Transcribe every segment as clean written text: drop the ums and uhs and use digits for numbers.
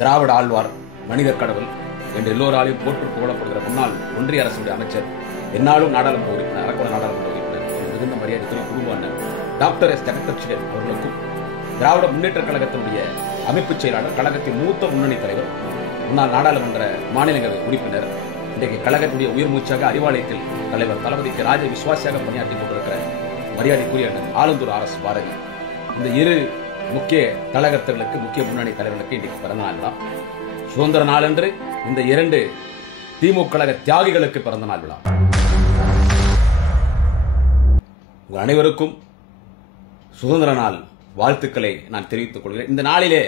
திராவிட ஆழ்வார், மனித கடவுள் என்று எல்லோராலையும் போற்று புகழப்படுகிற முன்னாள் ஒன்றிய அரசுடைய அமைச்சர், என்னாலும் நாடாளுமன்ற உறுப்பினர், அரக்கோண நாடாளுமன்ற உறுப்பினர், மிகுந்த மரியாதைக்குரிய குடும்ப அண்ணன் டாக்டர் எஸ் ஜெகதீஷன் அவர்களுக்கும், திராவிட முன்னேற்ற கழகத்தினுடைய அமைப்புச் செயலாளர், கழகத்தின் மூத்த முன்னணி தலைவர், முன்னாள் நாடாளுமன்ற மாநிலங்களவை உறுப்பினர், இன்றைக்கு கழகத்துடைய உயிர் மூச்சாக அறிவாலயத்தில் தலைவர் தளபதிக்கு ராஜ விசுவாசியாக பணியாற்றிக் கொண்டிருக்கிற மரியாதைக்குரிய அண்ணன் ஆலந்தூர் ஆர்.எஸ். பாரதி, இந்த இரு முக்கிய கழகத்தர்களுக்கு, முக்கிய முன்னணி தலைவர்களுக்கு இன்றைக்கு பிறந்த நாள் தான். சுதந்திர நாள் என்று இந்த இரண்டு திமுக கழக தியாகிகளுக்கு பிறந்த நாள் விழா. உங்கள் அனைவருக்கும் சுதந்திர நாள் வாழ்த்துக்களை நான் தெரிவித்துக் கொள்கிறேன். இந்த நாளிலே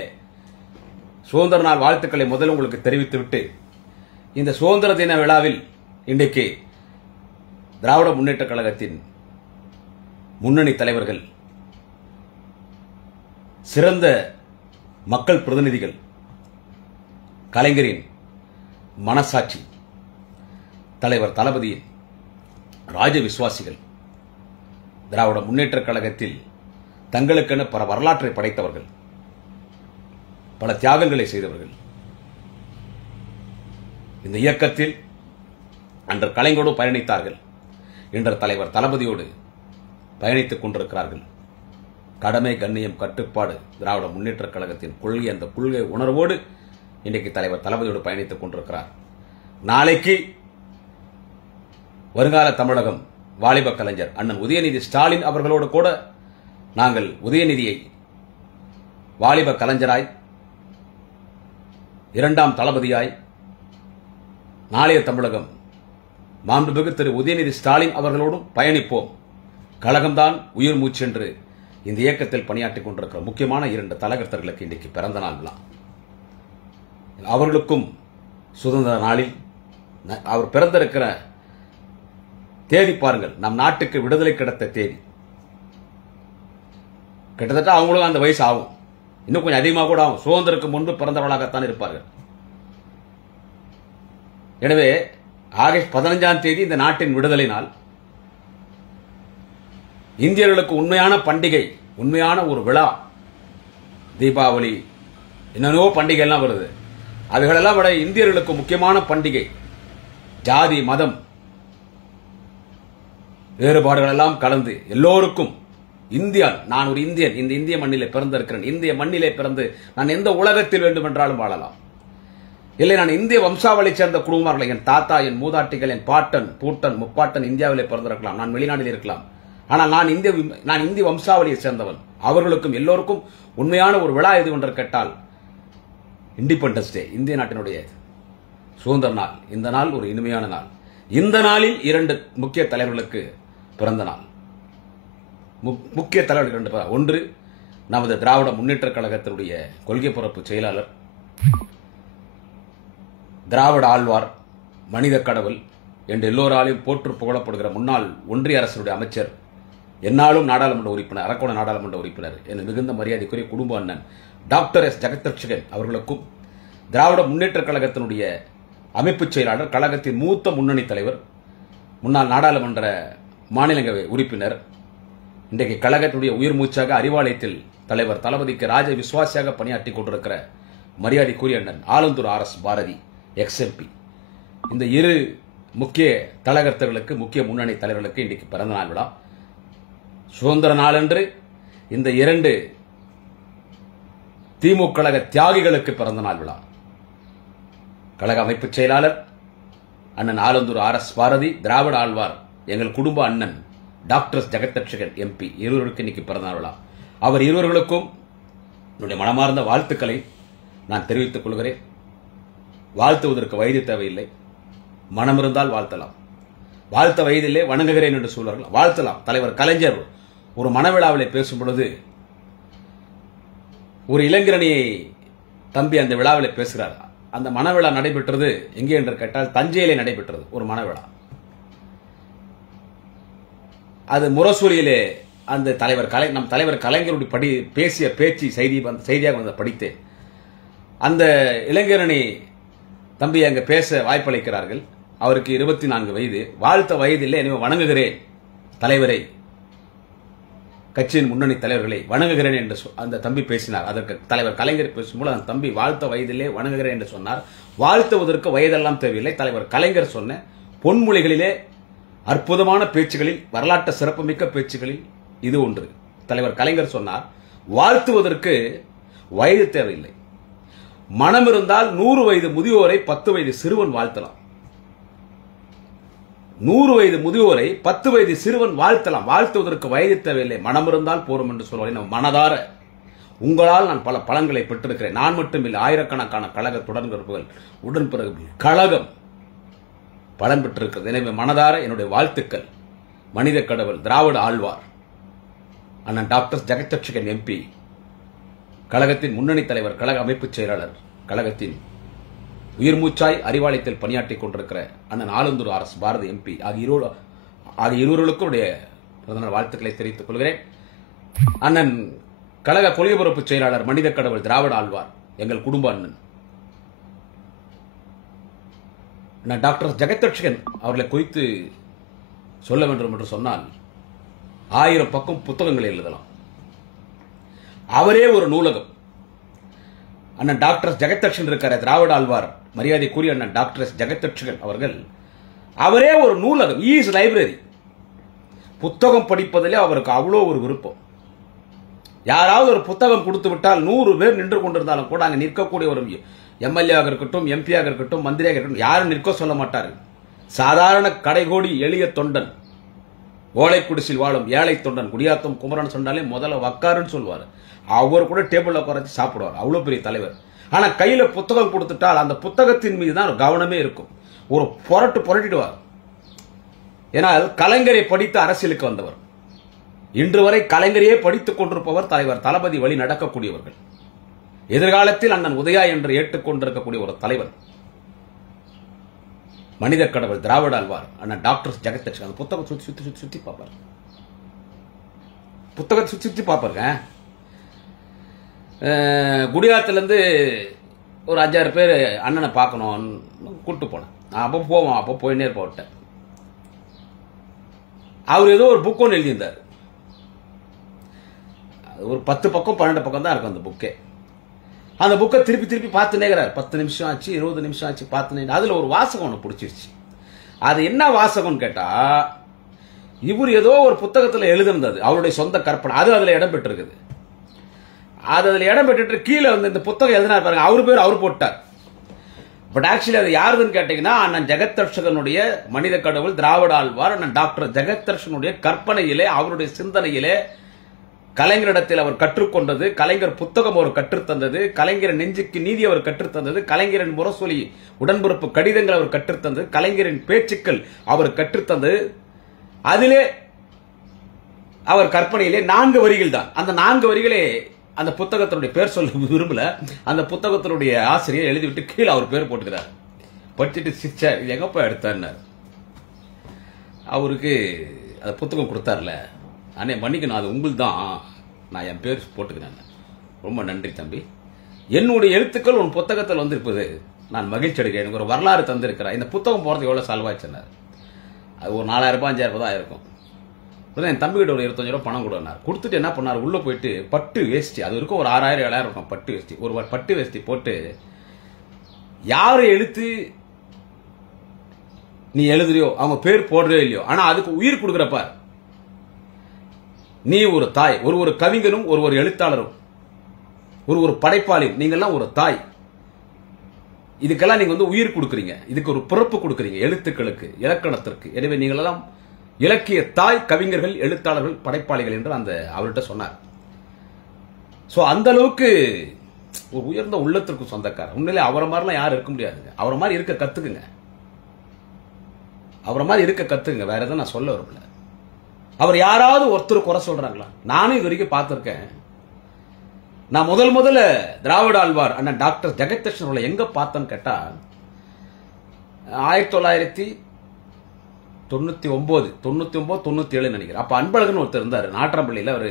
சுதந்திர நாள் வாழ்த்துக்களை முதல் உங்களுக்கு தெரிவித்துவிட்டு, இந்த சுதந்திர தின விழாவில் இன்றைக்கு திராவிட முன்னேற்ற கழகத்தின் முன்னணி தலைவர்கள், சிறந்த மக்கள் பிரதிநிதிகள், கலைஞரின் மனசாட்சி, தலைவர் தளபதியின் ராஜ விசுவாசிகள், திராவிட முன்னேற்ற கழகத்தில் தங்களுக்கென பல வரலாற்றை படைத்தவர்கள், பல தியாகங்களை செய்தவர்கள், இந்த இயக்கத்தில் அன்று கலைஞரோடு பயணித்தார்கள், இன்று தலைவர் தளபதியோடு பயணித்துக் கொண்டிருக்கிறார்கள். கடமை, கண்ணியம், கட்டுப்பாடு திராவிட முன்னேற்ற கழகத்தின் கொள்கை, அந்த கொள்கை உணர்வோடு இன்றைக்கு தலைவர் தளபதியோடு பயணித்துக் கொண்டிருக்கிறார். நாளைக்கு வருங்கால தமிழகம் வாலிப கலைஞர் அண்ணன் உதயநிதி ஸ்டாலின் அவர்களோடு கூட நாங்கள் உதயநிதியை வாலிப கலைஞராய், இரண்டாம் தளபதியாய், நாளைய தமிழகம் மாண்புமிகு திரு உதயநிதி ஸ்டாலின் அவர்களோடும் பயணிப்போம். கழகம்தான் உயிர் மூச்சு என்று இந்த இயக்கத்தில் பணியாற்றிக் கொண்டிருக்கிற முக்கியமான இரண்டு தலைவர்களுக்கு இன்றைக்கு பிறந்த நாள் விழா. அவர்களுக்கும் சுதந்திர நாளில் அவர் பிறந்திருக்கிற தேதி பாருங்கள், நம் நாட்டுக்கு விடுதலை கிடைத்த தேதி. கிட்டத்தட்ட அவங்களும் அந்த வயசு ஆகும், இன்னும் கொஞ்சம் அதிகமாக கூட ஆகும். சுதந்திரத்துக்கு முன்பு பிறந்தவர்களாகத்தான் இருப்பார்கள். எனவே ஆகஸ்ட் 15ஆம் தேதி இந்த நாட்டின் விடுதலை நாள். இந்தியர்களுக்கு உண்மையான பண்டிகை, உண்மையான ஒரு விழா. தீபாவளி, என்னென்னவோ பண்டிகை எல்லாம் வருது. அவைகளெல்லாம் விட இந்தியர்களுக்கு முக்கியமான பண்டிகை. ஜாதி, மதம் வேறுபாடுகள் எல்லாம் கலந்து எல்லோருக்கும் இந்தியா, நான் ஒரு இந்தியன், இந்த இந்திய மண்ணிலே பிறந்திருக்கிறேன், இந்திய மண்ணிலே பிறந்து நான் எந்த உலகத்தில் வேண்டுமென்றாலும் வாழலாம். இல்லை, நான் இந்திய வம்சாவளி சேர்ந்த குடும்பங்கள், என் தாத்தா, என் மூதாட்டிகள், என் பாட்டன், பூட்டன், முப்பாட்டன் இந்தியாவிலே பிறந்திருக்கலாம், நான் வெளிநாட்டில் இருக்கலாம், ஆனால் நான் இந்திய வம்சாவளியை சேர்ந்தவன். அவர்களுக்கும் எல்லோருக்கும் உண்மையான ஒரு விழா எது என்று கேட்டால் இண்டிபெண்டன்ஸ் டே, இந்திய நாட்டினுடைய சுதந்திர நாள். இந்த நாள் ஒரு இனிமையான நாள். இந்த நாளில் இரண்டு முக்கிய தலைவர்களுக்கு பிறந்த நாள். முக்கிய தலைவர்கள் இரண்டு பேர். ஒன்று, நமது திராவிட முன்னேற்ற கழகத்தினுடைய கொள்கை பரப்பு செயலாளர், திராவிட ஆழ்வார், மனித கடவுள் என்று எல்லோராலையும் போற்று புகழப்படுகிற முன்னாள் ஒன்றிய அரசுடைய அமைச்சர், என்னாலும் நாடாளுமன்ற உறுப்பினர், அரக்கோண நாடாளுமன்ற உறுப்பினர் என மிகுந்த மரியாதைக்குரிய குடும்ப அண்ணன் டாக்டர் எஸ் ஜெகதீஷன் அவர்களுக்கும், திராவிட முன்னேற்ற கழகத்தினுடைய அமைப்புச் செயலாளர், கழகத்தின் மூத்த முன்னணி தலைவர், முன்னாள் நாடாளுமன்ற மாநிலங்களவை உறுப்பினர், இன்றைக்கு கழகத்துடைய உயிர் மூச்சாக அறிவாலயத்தில் தலைவர் தளபதிக்கு ராஜ விசுவாசியாக பணியாற்றிக் கொண்டிருக்கிற மரியாதைக்குரிய அண்ணன் ஆலந்தூர் ஆர்.எஸ். பாரதி எக்ஸ்எம்பி, இந்த இரு முக்கிய கழகத்தர்களுக்கு, முக்கிய முன்னணி தலைவர்களுக்கு இன்றைக்கு பிறந்த நாள் விழா. சுதந்திர நாள் என்று இந்த இரண்டு திமுக கழக தியாகிகளுக்கு பிறந்த நாள் விழா. கழக அமைப்புச் செயலாளர் அண்ணன் ஆலந்தூர் ஆர்.எஸ். பாரதி, திராவிட ஆழ்வார் எங்கள் குடும்ப அண்ணன் டாக்டர் ஜெகதீஷன் எம்பி இருவருக்கு இன்னைக்கு பிறந்த நாள் விழா. அவர் இருவர்களுக்கும் என்னுடைய மனமார்ந்த வாழ்த்துக்களை நான் தெரிவித்துக் கொள்கிறேன். வாழ்த்துவதற்கு வயது தேவையில்லை, மனம் இருந்தால் வாழ்த்தலாம். வாழ்த்த வயதில்லை, வணங்குகிறேன் என்று சொல்வார்கள், வாழ்த்தலாம். தலைவர் கலைஞர் ஒரு மனவிழாவிலே பேசும் பொழுது ஒரு இளைஞரணியை தம்பி அந்த விழாவில் பேசுகிறார். அந்த மனவிழா நடைபெற்றது எங்கே என்று கேட்டால் தஞ்சையிலே நடைபெற்றது ஒரு மனவிழா. அது முரசொலியிலே அந்த நம் தலைவர் கலைஞருடைய பேசிய பேச்சு செய்தியாக வந்து படித்தேன். அந்த இளைஞரணி தம்பி அங்க பேச வாய்ப்பளிக்கிறார்கள். அவருக்கு 24 வயது. வாழ்த்த வயதில்லை, எனவே வணங்குகிறேன் தலைவரை, கட்சியின் முன்னணி தலைவர்களை வணங்குகிறேன் என்று அந்த தம்பி பேசினார். அதற்கு தலைவர் கலைஞர் பேசும்போது அந்த தம்பி வாழ்த்த வயதிலே வணங்குகிறேன் என்று சொன்னார். வாழ்த்துவதற்கு வயதெல்லாம் தேவையில்லை. தலைவர் கலைஞர் சொன்ன பொன்மொழிகளிலே அற்புதமான பேச்சுகளில், வரலாற்று சிறப்புமிக்க பேச்சுகளில் இது ஒன்று. தலைவர் கலைஞர் சொன்னார், வாழ்த்துவதற்கு வயது தேவையில்லை. மனம் இருந்தால் 100 வயது முதியோரை 10 வயது சிறுவன் வாழ்த்தலாம். 100 வயது முதியோரை 10 வயது சிறுவன் வாழ்த்தலாம். வாழ்த்துவதற்கு வயது தேவையில்லை, மனம் இருந்தால் போரும் என்று சொல்வார். மனதார உங்களால் நான் பல பலன்களை பெற்றிருக்கிறேன். நான் மட்டுமில்லை, ஆயிரக்கணக்கான கழக தொடர்புகள் உடன்பிறகு கழகம் பலன் பெற்றிருக்கிறது. எனவே மனதார என்னுடைய வாழ்த்துக்கள். மனித கடவுள் திராவிட ஆழ்வார் அண்ணன் டாக்டர் ஜெகத்ரட்சகன் எம்பி, கழகத்தின் முன்னணி தலைவர், கழக அமைப்பு செயலாளர், கழகத்தின் உயிர் மூச்சாய் அறிவாலயத்தில் பணியாற்றிக் கொண்டிருக்கிற அண்ணன் Alandur R S Bharathi MP ஆகிய இருவர்களுக்கும் பிறந்தநாள் வாழ்த்துக்களை தெரிவித்துக் கொள்கிறேன். அண்ணன் கழக கொள்கை பொறுப்பு செயலாளர், மனித கடவுள் திராவிட ஆழ்வார், எங்கள் குடும்ப அண்ணன் டாக்டர் ஜெகத்ரட்சகன் அவர்களை குறித்து சொல்ல வேண்டும் என்று சொன்னால் 1000 பக்கம் புத்தகங்களை எழுதலாம். அவரே ஒரு நூலகம். அண்ணன் டாக்டர் ஜெகத்ரட்சகன் இருக்கிற திராவிட ஆழ்வார் மரியாதைக்குரிய அண்ணன் டாக்டர் ஜெகத்ரட்சகன் அவர்கள் அவரே ஒரு நூலகம். Is library. புத்தகம் படிப்பதிலே அவருக்கு அவ்வளோ ஒரு விருப்பம். யாராவது ஒரு புத்தகம் கொடுத்து விட்டால் 100 பேர் நின்று கொண்டிருந்தாலும் கூட அங்கே நிற்கக்கூடிய ஒரு எம்எல்ஏவாக இருக்கட்டும், எம்பியாக இருக்கட்டும், மந்திரியாக இருக்கட்டும், யாரும் நிற்க சொல்ல மாட்டார்கள். சாதாரண கடைகோடி எளிய தொண்டன், ஓலைக்குடிசில் வாழும் ஏழை தொண்டன் குடியாத்தம் குமரன் சொன்னாலே முதல்ல வக்காருன்னு சொல்லுவார். அவர் கூட டேபிள்ல குறைச்சி சாப்பிடுவார். அவ்வளவு பெரிய தலைவர். ஆனா கையில புத்தகம் கொடுத்துட்டால் அந்த புத்தகத்தின் மீது தான் கவனமே இருக்கும். ஒரு புரட்டிடுவார். ஏனால் கலைஞரை படித்து அரசியலுக்கு வந்தவர். இன்று வரை கலைஞரையே படித்துக் கொண்டிருப்பவர் தலைவர் தளபதி வழி நடக்கக்கூடியவர்கள். எதிர்காலத்தில் அண்ணன் உதயா என்று ஏற்றுக்கொண்டிருக்கக்கூடிய ஒரு தலைவர், மனித கடவுள் திராவிட ஆழ்வார் அண்ணன் டாக்டர் ஜெகத்ரட்சகன். அந்த புத்தகம் சுத்தி பார்ப்பார். புத்தகத்தை சுத்தி பார்ப்பாருங்க. குடியாத்திலிருந்து ஒரு 5-6 பேர் அண்ணனை பார்க்கணும் கூப்பிட்டு போனேன். அப்போ போவோம். அப்போ போயினே போட்டேன். அவர் ஏதோ ஒரு புக் ஒன்று எழுதியிருந்தார். ஒரு 10 பக்கம் 12 பக்கம் தான் இருக்கும் அந்த புக்கே. அந்த புக்கை திருப்பி பார்த்துனேங்கிறார். 10 நிமிஷம் ஆச்சு, 20 நிமிஷம் ஆச்சு, பார்த்துனே. அதுல ஒரு வாசகம் ஒன்று பிடிச்சிருச்சு. அது என்ன வாசகம்னு கேட்டா, இவர் ஏதோ ஒரு புத்தகத்தில் எழுதிருந்தது, அவருடைய சொந்த கற்பனை. அது அதுல இடம் பெற்றிருக்குது. அது அதுல இடம் பெற்று கீழே வந்து இந்த புத்தகம் எழுதினார் பாருங்க, அவரு பேர் அவர் போட்டார். பட் ஆக்சுவலி அது யாருன்னு கேட்டீங்கன்னா, அண்ணன் ஜெகத்ரட்சகனுடைய மனித கடவுள் திராவிட ஆழ்வார் அண்ணன் டாக்டர் ஜெகத்ரட்சகனுடைய கற்பனையிலே, அவருடைய சிந்தனையிலே, கலைஞரிடத்தில் அவர் கற்றுக்கொண்டது, கலைஞர் புத்தகம் அவர் கற்றுத்தந்தது, கலைஞரின் நெஞ்சுக்கு நீதி அவர் கற்றுத்தந்தது, கலைஞரின் முரசொலி உடன்பிறப்பு கடிதங்கள் அவர் கற்றுத்தந்தது, கலைஞரின் பேச்சுக்கள் அவர் கற்றுத்தந்தது. அதிலே அவர் கற்பனையிலே 4 வரிகள் தான். அந்த 4 வரிகளே அந்த புத்தகத்தினுடைய பேர் சொல்ல விரும்பல. அந்த புத்தகத்தினுடைய ஆசிரியர் எழுதிவிட்டு கீழே அவர் பேர் போட்டுக்கிறார். படிச்சுட்டு சிரிச்சார். இது எங்கப்பா எடுத்தார். அவருக்கு அந்த புத்தகம் கொடுத்தார்ல, அண்ணே மன்னிக்கணும், அது உங்களுக்கு தான், நான் என் பேர் போட்டுக்கிறேன். ரொம்ப நன்றி தம்பி. என்னுடைய எழுத்துக்கள் உன் புத்தகத்தில் வந்திருப்பது நான் மகிழ்ச்சி அடைகிறேன். எனக்கு ஒரு வரலாறு தந்திருக்கிறார். இந்த புத்தகம் போகிறது எவ்வளோ செலவாச்சுன்னார். அது ஒரு 4000 ரூபாய் 5000 ரூபாய் தான் இருக்கும். என் தம்பிகிட்ட ஒரு 25 ரூபாய் பணம் கொடுனார். கொடுத்துட்டு என்ன பண்ணார், உள்ள போயிட்டு பட்டு வேஷ்டி, அது இருக்கும் ஒரு 6000 7000 இருக்கும் பட்டு வேஷ்டி, ஒரு பட்டு வேஷ்டி போட்டு, யாரு எழுத்து நீ எழுதுறியோ அவங்க பேர் போடுறோ இல்லையோ, ஆனா அதுக்கு உயிர் கொடுக்குறப்ப நீ ஒரு தாய். ஒரு கவிஞனும் ஒரு எழுத்தாளரும் ஒரு படைப்பாளியும் நீங்கெல்லாம் ஒரு தாய். இதுக்கெல்லாம் நீங்க வந்து உயிர் கொடுக்குறீங்க, இதுக்கு ஒரு பிறப்பு கொடுக்குறீங்க, எழுத்துக்களுக்கு, இலக்கணத்திற்கு. எனவே நீங்களெல்லாம் இலக்கிய தாய், கவிஞர்கள், எழுத்தாளர்கள், படைப்பாளிகள் என்று அந்த அவர்கிட்ட சொன்னார். சோ அந்த அளவுக்கு ஒரு உயர்ந்த உள்ளத்திற்கு சொந்தக்காரர். உண்மையிலே அவரை மாதிரிலாம் யாரும் இருக்க முடியாதுங்க. அவரை மாதிரி இருக்க கத்துக்குங்க. அவரை மாதிரி இருக்க கத்துக்குங்க. வேற எதுவும் நான் சொல்ல விரும்பல. அவர் யாராவது ஒருத்தர் குறை சொல்றாங்களா? நானும் இது வரைக்கும் பார்த்திருக்கேன். நான் முதல்ல திராவிட ஆழ்வார் அண்ணன் டாக்டர் ஜெகத்ரட்சகன் எங்க பார்த்தேன்னு கேட்டா, 1999 97 நினைக்கிறேன். அப்ப அன்பழகன் ஒருத்தர் இருந்தார் நாட்றாம்பள்ளியில. அவர்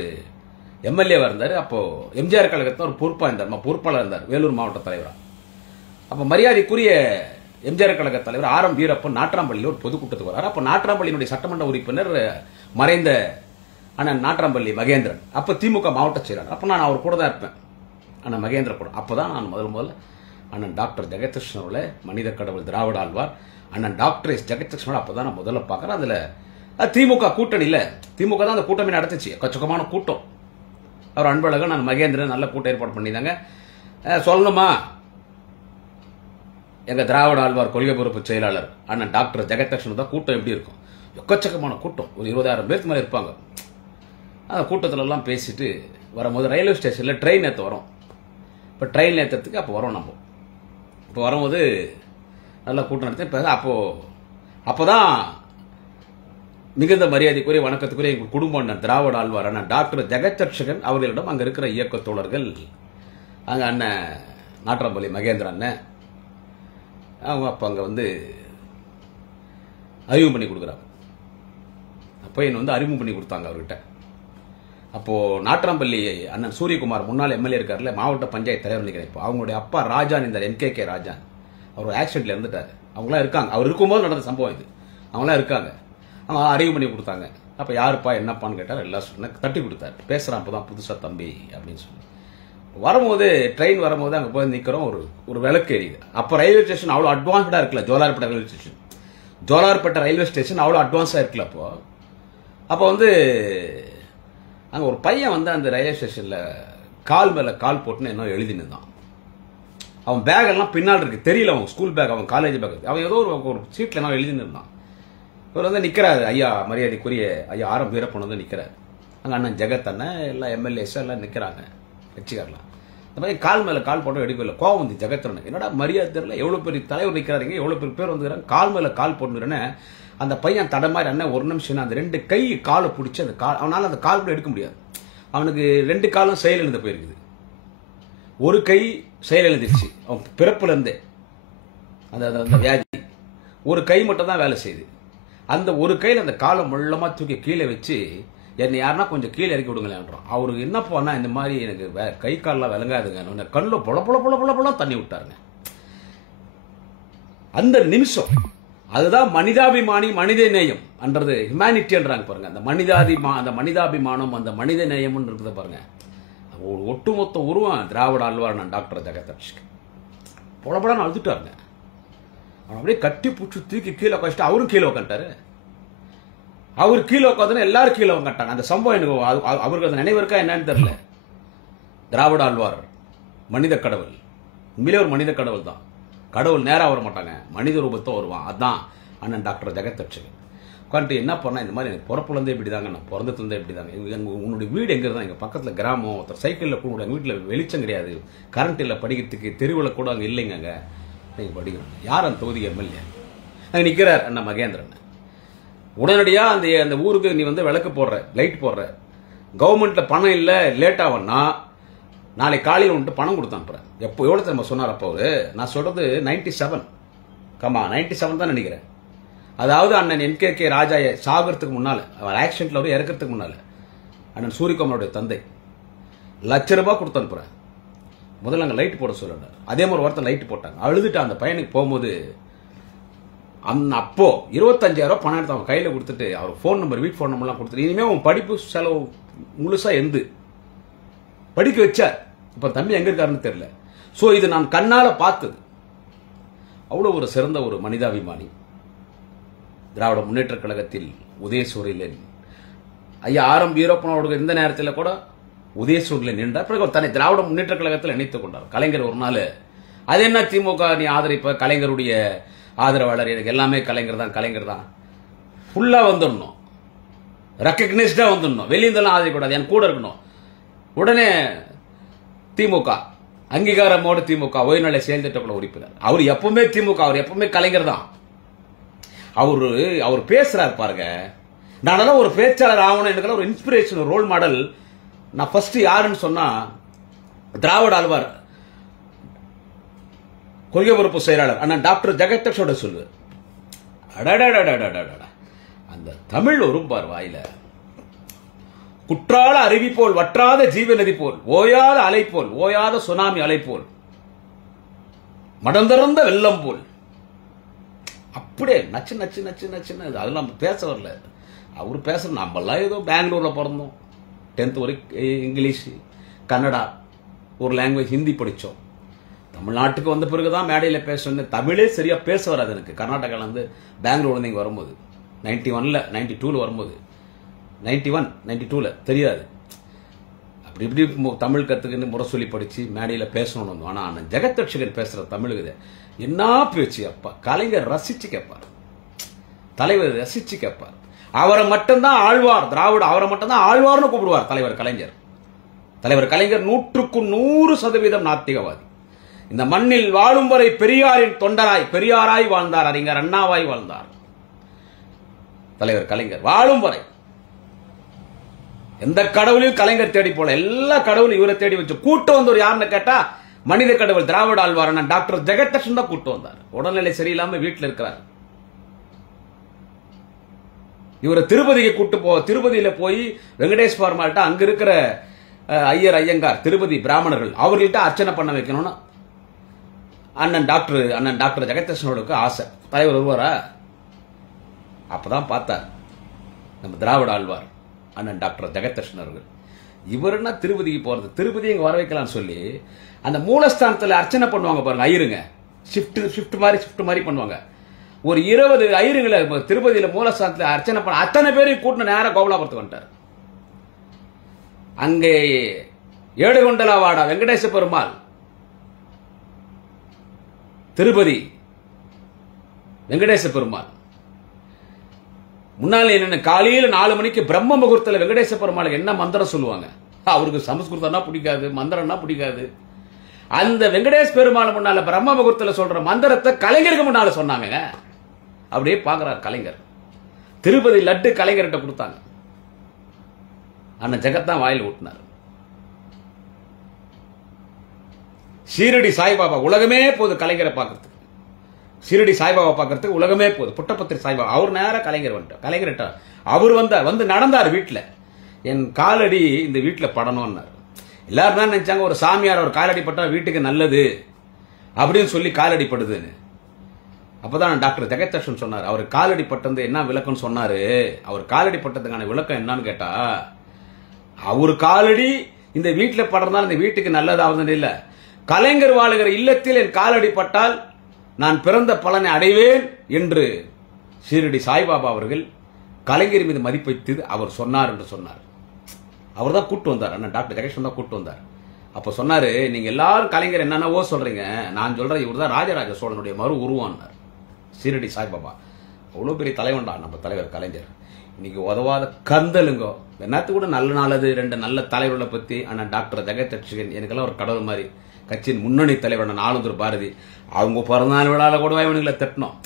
எம்எல்ஏவா இருந்தார். அப்போ எம்ஜிஆர் கழகத்தில் ஒரு பொறுப்பாளர் இருந்தார், வேலூர் மாவட்ட தலைவரா. அப்ப மரியாதைக்குரிய எம்ஜிஆர் கழக தலைவர் ஆர் எம் வீரப்பன் நாட்றாம்பள்ளியில் ஒரு பொதுக்கூட்டத்துக்கு வரார். அப்ப நாட்றாம்பள்ளியினுடைய சட்டமன்ற உறுப்பினர் மறைந்த அண்ணன் நாட்ராம்பள்ளி மகேந்திரன், அப்போ திமுக மாவட்ட செயலாளர். அப்போ நான் அவர் கூட தான் இருப்பேன், அண்ணன் மகேந்திர கூட. அப்போ தான் நான் முதல்ல அண்ணன் டாக்டர் ஜெகதீஷன் அவர்களே மனித கடவுள் திராவிட ஆழ்வார் அண்ணன் டாக்டர் எஸ் ஜெகதீஷன் அப்போ தான் நான் முதல்ல பார்க்குறேன். அதில் திமுக கூட்டணியில் திமுக தான் அந்த கூட்டமே நடத்துச்சு, எக்கச்சக்கமான கூட்டம். அவர் அன்பழகன் நான் மகேந்திரன் நல்ல கூட்டம் ஏற்பாடு பண்ணியிருந்தாங்க. சொல்லணுமா, எங்கள் திராவிட ஆழ்வார் கொள்கை பொறுப்பு செயலாளர் அண்ணன் டாக்டர் ஜெகதீஷன் தான் கூட்டம் எப்படி இருக்கும், எக்கச்சக்கமான கூட்டம், ஒரு 20,000 பேருக்கு மேலே இருப்பாங்க. அந்த கூட்டத்திலலாம் பேசிட்டு வரும்போது ரயில்வே ஸ்டேஷனில் ட்ரெயின் ஏற்ற வரோம். இப்போ ட்ரெயின் ஏற்றத்துக்கு அப்போ வரோம். நம்ம இப்போ வரும்போது நல்லா கூட்டம் நடத்தி இப்போ அப்போ தான் மிகுந்த மரியாதைக்குரிய வணக்கத்துக்குரிய எங்கள் குடும்ப அண்ணன் திராவிட ஆழ்வார் அண்ணன் டாக்டர் ஜெகதீஷன் அவர்களிடம் அங்கே இருக்கிற இயக்க தோழர்கள், அங்கே அண்ணன் நாட்ராம்பள்ளி மகேந்திர அண்ணன் அவங்க அப்போ அங்கே வந்து அறிமுகம் பண்ணி கொடுக்குறாங்க. அப்போ என்னை வந்து அறிமுகம் பண்ணி கொடுத்தாங்க அவர்கிட்ட. அப்போது நாட்ராம்பள்ளி அண்ணன் சூரியகுமார் முன்னாள் எம்எல்ஏ இருக்கார்ல, மாவட்ட பஞ்சாயத்து தலைவர் நினைக்கிறேன். இப்போ அவங்களுடைய அப்பா ராஜான், இந்த NKK ராஜான், அவர் ஆக்சிடென்ட்ல இருந்துட்டார். அவங்களாம் இருக்காங்க, அவர் இருக்கும்போது நடந்த சம்பவம் இது. அவங்களாம் இருக்காங்க, அவங்க அறிவு பண்ணி கொடுத்தாங்க. அப்போ யாருப்பா என்னப்பான்னு கேட்டார், எல்லாம் சொன்ன தட்டி கொடுத்தாரு. பேசுகிறான் அப்போ தான் புதுசாக தம்பி அப்படின்னு சொல்லி. வரும்போது ட்ரெயின் வரும்போது அங்கே போய் நிற்கிறோம், ஒரு விளக்கு எரியுது. அப்போ ரயில்வே ஸ்டேஷன் அவ்வளோ அட்வான்ஸ்டாக இருக்குல்ல, Jolarpettai railway station. Jolarpettai railway station அவ்வளோ அட்வான்ஸாக இருக்குல்ல. அப்போ வந்து அங்கே ஒரு பையன் வந்து அந்த ரயில்வே ஸ்டேஷனில் கால் மேலே கால் போட்டுன்னு என்ன எழுதினு தான். அவன் பேக்கெல்லாம் பின்னால் இருக்குது, தெரியல, அவன் ஸ்கூல் பேக், அவன் காலேஜ் பேக், அவன் ஏதோ ஒரு சீட்டில் என்ன எழுதினு இருந்தான். இவர் வந்து நிற்கிறாரு, ஐயா மரியாதைக்குரிய ஐயா ஆரம் வீரப்பன் வந்து நிற்கிறாரு. அங்கே அண்ணன் ஜெகத் அண்ணன் எல்லாம் MLAs எல்லாம் நிற்கிறாங்க, கட்சிக்காரலாம். இந்த மாதிரி கால் மேலே கால் போட்டு எடுக்கல. கோவம் வந்து ஜெகத்தரனு, என்னடா மரியாதை தெரியல, எவ்வளோ பெரிய தலைவர் நிற்கிறாருங்க, எவ்வளோ பெரிய பேர் வந்துக்கிறாங்க, கால் மேலே கால் போட்டுக்கிறேன்னு. அந்த பையன் தடமாரி அண்ணன் ஒரு நிமிஷம் அந்த 2 கை காலை பிடிச்சி அந்த அவனால் அந்த கால் கூட எடுக்க முடியாது. அவனுக்கு 2 காலும் செயல் எழுந்து போயிருக்குது, ஒரு கை செயல் எழுந்துருச்சு அவன் பிறப்புல இருந்தே. அந்த வியாதி ஒரு கை மட்டும் தான் வேலை செய்யுது. அந்த ஒரு கையில் அந்த காலை முள்ளமாக தூக்கி கீழே வச்சு என்னை யாருன்னா கொஞ்சம் கீழே இறக்கி விடுங்களேன்றான். அவருக்கு என்ன போனா, இந்த மாதிரி எனக்கு கை காலெலாம் விளங்காதுங்க, கண்ணில் பொல பொல பொல பொல பொல தண்ணி விட்டாருங்க. அந்த நிமிஷம் அதுதான் மனிதாபிமானி மனித நேயம் என்றது, ஹியூமனிட்டின்றாங்க பாருங்க. அந்த மனிதாபிமானம் அந்த மனித நேயம் இருக்குது பாருங்க. ஒரு ஒட்டுமொத்த உருவம் திராவிட ஆழ்வார் நான் டாக்டர் ஜெகதீஷன் பொலப்படான்னு அழுதுட்டாருங்க. அவன் அப்படியே கட்டி பூச்சி தூக்கி கீழே உட்காந்துட்டு அவரும் கீழே உட்காந்துட்டாரு. அவர் கீழே உட்காந்துன்னு எல்லாரும் கீழே உட்காந்துட்டாங்க. அந்த சம்பவம் எனக்கு அவருக்கு அந்த நினைவு இருக்கா என்னன்னு தெரியல. திராவிட ஆழ்வார் மனித கடவுள், உண்மையிலே ஒரு மனித கடவுள் தான். கடவுள் நேராக வர மாட்டாங்க, மனித ரூபத்தை வருவான். அதுதான் அண்ணன் டாக்டர் ஜெகதீஷன். உட்காந்துட்டு என்ன பண்ணா, இந்த மாதிரி எனக்கு பிறப்புலேருந்தே இப்படி தாங்க, நான் பிறந்ததுலேருந்தே இப்படி தாங்க. உன்னுடைய வீடு எங்கே இருந்தால், எங்கள் பக்கத்தில் கிராமம், ஒருத்தர் சைக்கிளில் கூட எங்கள் வீட்டில் வெளிச்சம் கிடையாது, கரண்ட் இல்லை, படிக்கிறதுக்கு தெருவில் கூட அங்கே இல்லைங்க, அங்கே நீங்கள் படிக்கணும். யார் அந்த தொகுதி MLA? அங்கே நிற்கிறார் அண்ணன் மகேந்திரன். உடனடியாக அந்த ஊருக்கு நீ வந்து விளக்கு போடுற, லைட் போடுற, கவர்மெண்ட்டில் பணம் இல்லை, லேட் ஆகும்னா நாளைக்கு காலையில் வந்துட்டு பணம் கொடுத்து அனுப்புகிறேன். எப்போ எவ்வளோ நம்ம சொன்னார் அப்போ அவரு? நான் சொல்கிறது 97 தான் நினைக்கிறேன். அதாவது அண்ணன் NKK ராஜா சாகிறதுக்கு முன்னால், அவர் ஆக்சிடென்ட்ல அவர் இறக்கிறதுக்கு முன்னால், அண்ணன் சூரியகுமாரோடைய தந்தை ₹1,00,000 கொடுத்து அனுப்புகிறேன். முதல்ல அங்கே லைட் போட சொல்லிட்டார். அதே மாதிரி ஒருத்தர் லைட் போட்டாங்க. அழுதுட்டு அந்த பையனுக்கு போகும்போது அப்போ 25,000 பணம் எடுத்து அவன் கையில் கொடுத்துட்டு, அவர் ஃபோன் நம்பர், வீட்டு ஃபோன் நம்பர்லாம் கொடுத்துட்டு, இனிமேல் அவன் படிப்பு செலவு முழுசாக எந்து படிக்க வச்சார். இப்போ தம்பி எங்கே இருக்காருன்னு தெரியல. ஸோ இது நான் கண்ணால் பார்த்தது. அவ்வளோ ஒரு சிறந்த ஒரு மனிதாபிமானி. திராவிட முன்னேற்ற கழகத்தில் உதயசூரில் ஐயா ஆரம் வீரப்பனோட இந்த நேரத்தில் கூட உதயசூரில் நின்றார். பிறகு தன்னை திராவிட முன்னேற்ற கழகத்தில் இணைத்துக் கொண்டார். கலைஞர் ஒரு நாள், அது என்ன திமுக நீ ஆதரிப்ப, கலைஞருடைய ஆதரவாளர், எனக்கு எல்லாமே கலைஞர் தான் ஃபுல்லாக வந்துடணும், ரெக்கக்னைஸ்டாக வந்துடணும், வெளியிருந்தெல்லாம் ஆதரிக்கூடாது, என் கூட இருக்கணும். உடனே திமுக அங்கீகாரமோடு திமுக உயர்நிலை செயல்திட்டக்குழு உறுப்பினர். அவர் எப்பவுமே திமுக, அவர் எப்பவுமே கலைஞர் தான். அவர் பேசுறாரு பாருங்க. நான் ஒரு பேச்சாளர் ஆகணும், எனக்கு ஒரு இன்ஸ்பிரேஷன், ரோல் மாடல். நான் ஃபர்ஸ்ட் யாருன்னு சொன்னா திராவிட ஆழ்வார் கொள்கை பொறுப்பு செயலாளர் அண்ணன் டாக்டர் ஜெகதீஷோட சொல்லு. அந்த தமிழ் ஒருப்பார் வாயில, குற்றால அருவி போல், வற்றாத ஜீவ நதி போல், ஓயாத அலை போல், ஓயாத சுனாமி அலை போல், மடந்திறந்த வெள்ளம் போல், அப்படியே நச்சு நச்சு நச்சு நச்சுன்னு. அதெல்லாம் பேச வரல. அவர் பேசுகிற நம்மளாம் ஏதோ பெங்களூரில் பிறந்தோம், 10th வரைக்கும் இங்கிலீஷ் கன்னடா ஒரு லாங்குவேஜ் ஹிந்தி படித்தோம். தமிழ்நாட்டுக்கு வந்த பிறகு தான் மேடையில் பேசணும். தமிழே சரியாக பேச வராது எனக்கு. கர்நாடகாவிலேருந்து பெங்களூர்லேருந்து இங்கே வரும்போது 91ல் 92ல் வரும்போது 92ல் தெரியாது. அப்படி இப்படி தமிழ் கற்றுக்கின்னு முரசொலி படித்து மேடையில் பேசணும்னு வந்தோம். ஆனால் அண்ணன் ஜெகத் ரட்சகன் பேசுகிற தமிழுக்கு என்ன பேச்சு அப்பா! கலைஞர் ரசித்து கேட்பார், தலைவர் ரசித்து கேட்பார். அவரை மட்டும்தான் ஆழ்வார், திராவிட அவரை மட்டும்தான் ஆழ்வார்னு கூப்பிடுவார் தலைவர் கலைஞர். தலைவர் கலைஞர் 100% நாத்திகவாதி. இந்த மண்ணில் வாழும் வரை பெரியாரின் தொண்டராய், பெரியாராய் வாழ்ந்தார், அறிஞர் அண்ணாவாய் வாழ்ந்தார் தலைவர் கலைஞர். வாழும் வரை எந்த கடவுளையும் கலைஞர் தேடி போல, எல்லா கடவுளும் இவரை தேடி வச்சு கூட்டு வந்தவர் யாருன்னு கேட்டா மனித கடவுள் திராவிட ஆழ்வார் டாக்டர் ஜெகதீஷன் தான் கூட்டு வந்தார். உடல்நிலை சரியில்லாம வீட்டில் இருக்கிறார். இவரை திருப்பதிக்கு கூட்டு திருப்பதியில போய் வெங்கடேஷ் பெருமாள்கிட்ட அங்க இருக்கிற ஐயர் ஐயங்கார் திருப்பதி பிராமணர்கள் அவர்கள்ட்ட அர்ச்சனை பண்ண வைக்கணும்னு அண்ணன் டாக்டர் ஜெகதீஷனோட ஆசை. தலைவர் வருவாரா? அப்பதான் பார்த்தார் நம்ம திராவிட ஆழ்வார் அண்ணன் டாக்டர் ஜெகதீஷன் அவர்கள். இவர் என்ன திருப்பதிக்கு போறது, திருப்பதி இங்க வர வைக்கலாம்னு சொல்லி அந்த மூலஸ்தானத்தில் அர்ச்சனை பண்ணுவாங்க பாருங்க ஐயருங்க, ஷிஃப்ட் மாதிரி பண்ணுவாங்க. ஒரு 20 ஐயருங்களை திருப்பதியில மூலஸ்தானத்தில் அர்ச்சனை பண்ண அத்தனை பேரையும் கூட்டின நேரம் கோவலாபுரத்துக்கு வந்துட்டார். அங்கே ஏடுகொண்டலவாடா வெங்கடேச பெருமாள் திருப்பதி வெங்கடேச பெருமாள் முன்னாலே என்ன காலையில 4 மணிக்கு பிரம்ம முகூர்த்தத்தில் வெங்கடேச பெருமாளுக்கு என்ன மந்திரம் சொல்லுவாங்க. அவருக்கு சமஸ்கிருதம்னா பிடிக்காது, மந்திரம்னா பிடிக்காது. அந்த வெங்கடேஷ் பெருமாள் முன்னால பிரம்ம முகூர்த்தத்தில் சொல்ற மந்திரத்தை கலைஞருக்கு முன்னால சொன்னாங்க. அப்படியே பாக்குறார் கலைஞர். திருப்பதி லட்டு கலைஞர்கிட்ட கொடுத்தாங்க. அண்ணன் ஜெகத் தான் வாயில் ஊட்டினார். ஷீரடி சாய்பாபா உலகமே போகுது கலைஞரை பார்க்கறதுக்கு. ஷீரடி சாய்பாபா பார்க்கறதுக்கு உலகமே போகுது. புட்டபத்திரி சாய்பாபா அவர் நேரம் கலைஞர் வந்துட்டார். கலைஞர்கிட்ட அவர் வந்து நடந்தார் வீட்டில். என் காலடி இந்த வீட்டில் படணும்னார். எல்லாரும் தான் நினைச்சாங்க ஒரு சாமியார் ஒரு காலடி பட்டா வீட்டுக்கு நல்லது அப்படின்னு சொல்லி காலடி படுதுன்னு. அப்பதான் டாக்டர் ஜெகதீஷன் சொன்னார் அவர் காலடி பட்டது என்ன விளக்கம்னு சொன்னாரு. அவர் காலடி பட்டதுக்கான விளக்கம் என்னன்னு கேட்டா, அவர் காலடி இந்த வீட்டில் படுறதுனால இந்த வீட்டுக்கு நல்லதாவது இல்ல, கலைஞர் வாழுகிற இல்லத்தில் என் காலடி பட்டால் நான் பிறந்த பலனை அடைவேன் என்று ஷீரடி சாய்பாபா அவர்கள் கலைஞர் மீது மதிப்பைத்து அவர் சொன்னார் என்று சொன்னார். அவர் தான் கூட்டு வந்தார், அண்ணன் டாக்டர் ஜெகதீஷன் தான் கூட்டு வந்தார். அப்ப சொன்னாரு, நீங்க எல்லாரும் கலைஞர் என்னென்னவோ சொல்றீங்க, நான் சொல்றேன் இவர் தான் ராஜராஜ சோழனுடைய மறு உருவான்னார் ஷீரடி சாய்பாபா. அவ்வளோ பெரிய தலைவன்டா நம்ம தலைவர் கலைஞர். இன்னைக்கு உதவாத கந்தலுங்கோ என்னத்து கூட நல்லது 2 நல்ல தலைவர்களை பத்தி அண்ணன் டாக்டர் ஜெகதீஷன் எனக்கெல்லாம் ஒரு கடவுள் மாதிரி. கட்சியின் முன்னணி தலைவர் ஆளுந்தூர் பாரதி அவங்க பிறந்தநாள் விழாவில் கூட இவனுங்களை தட்டணும்.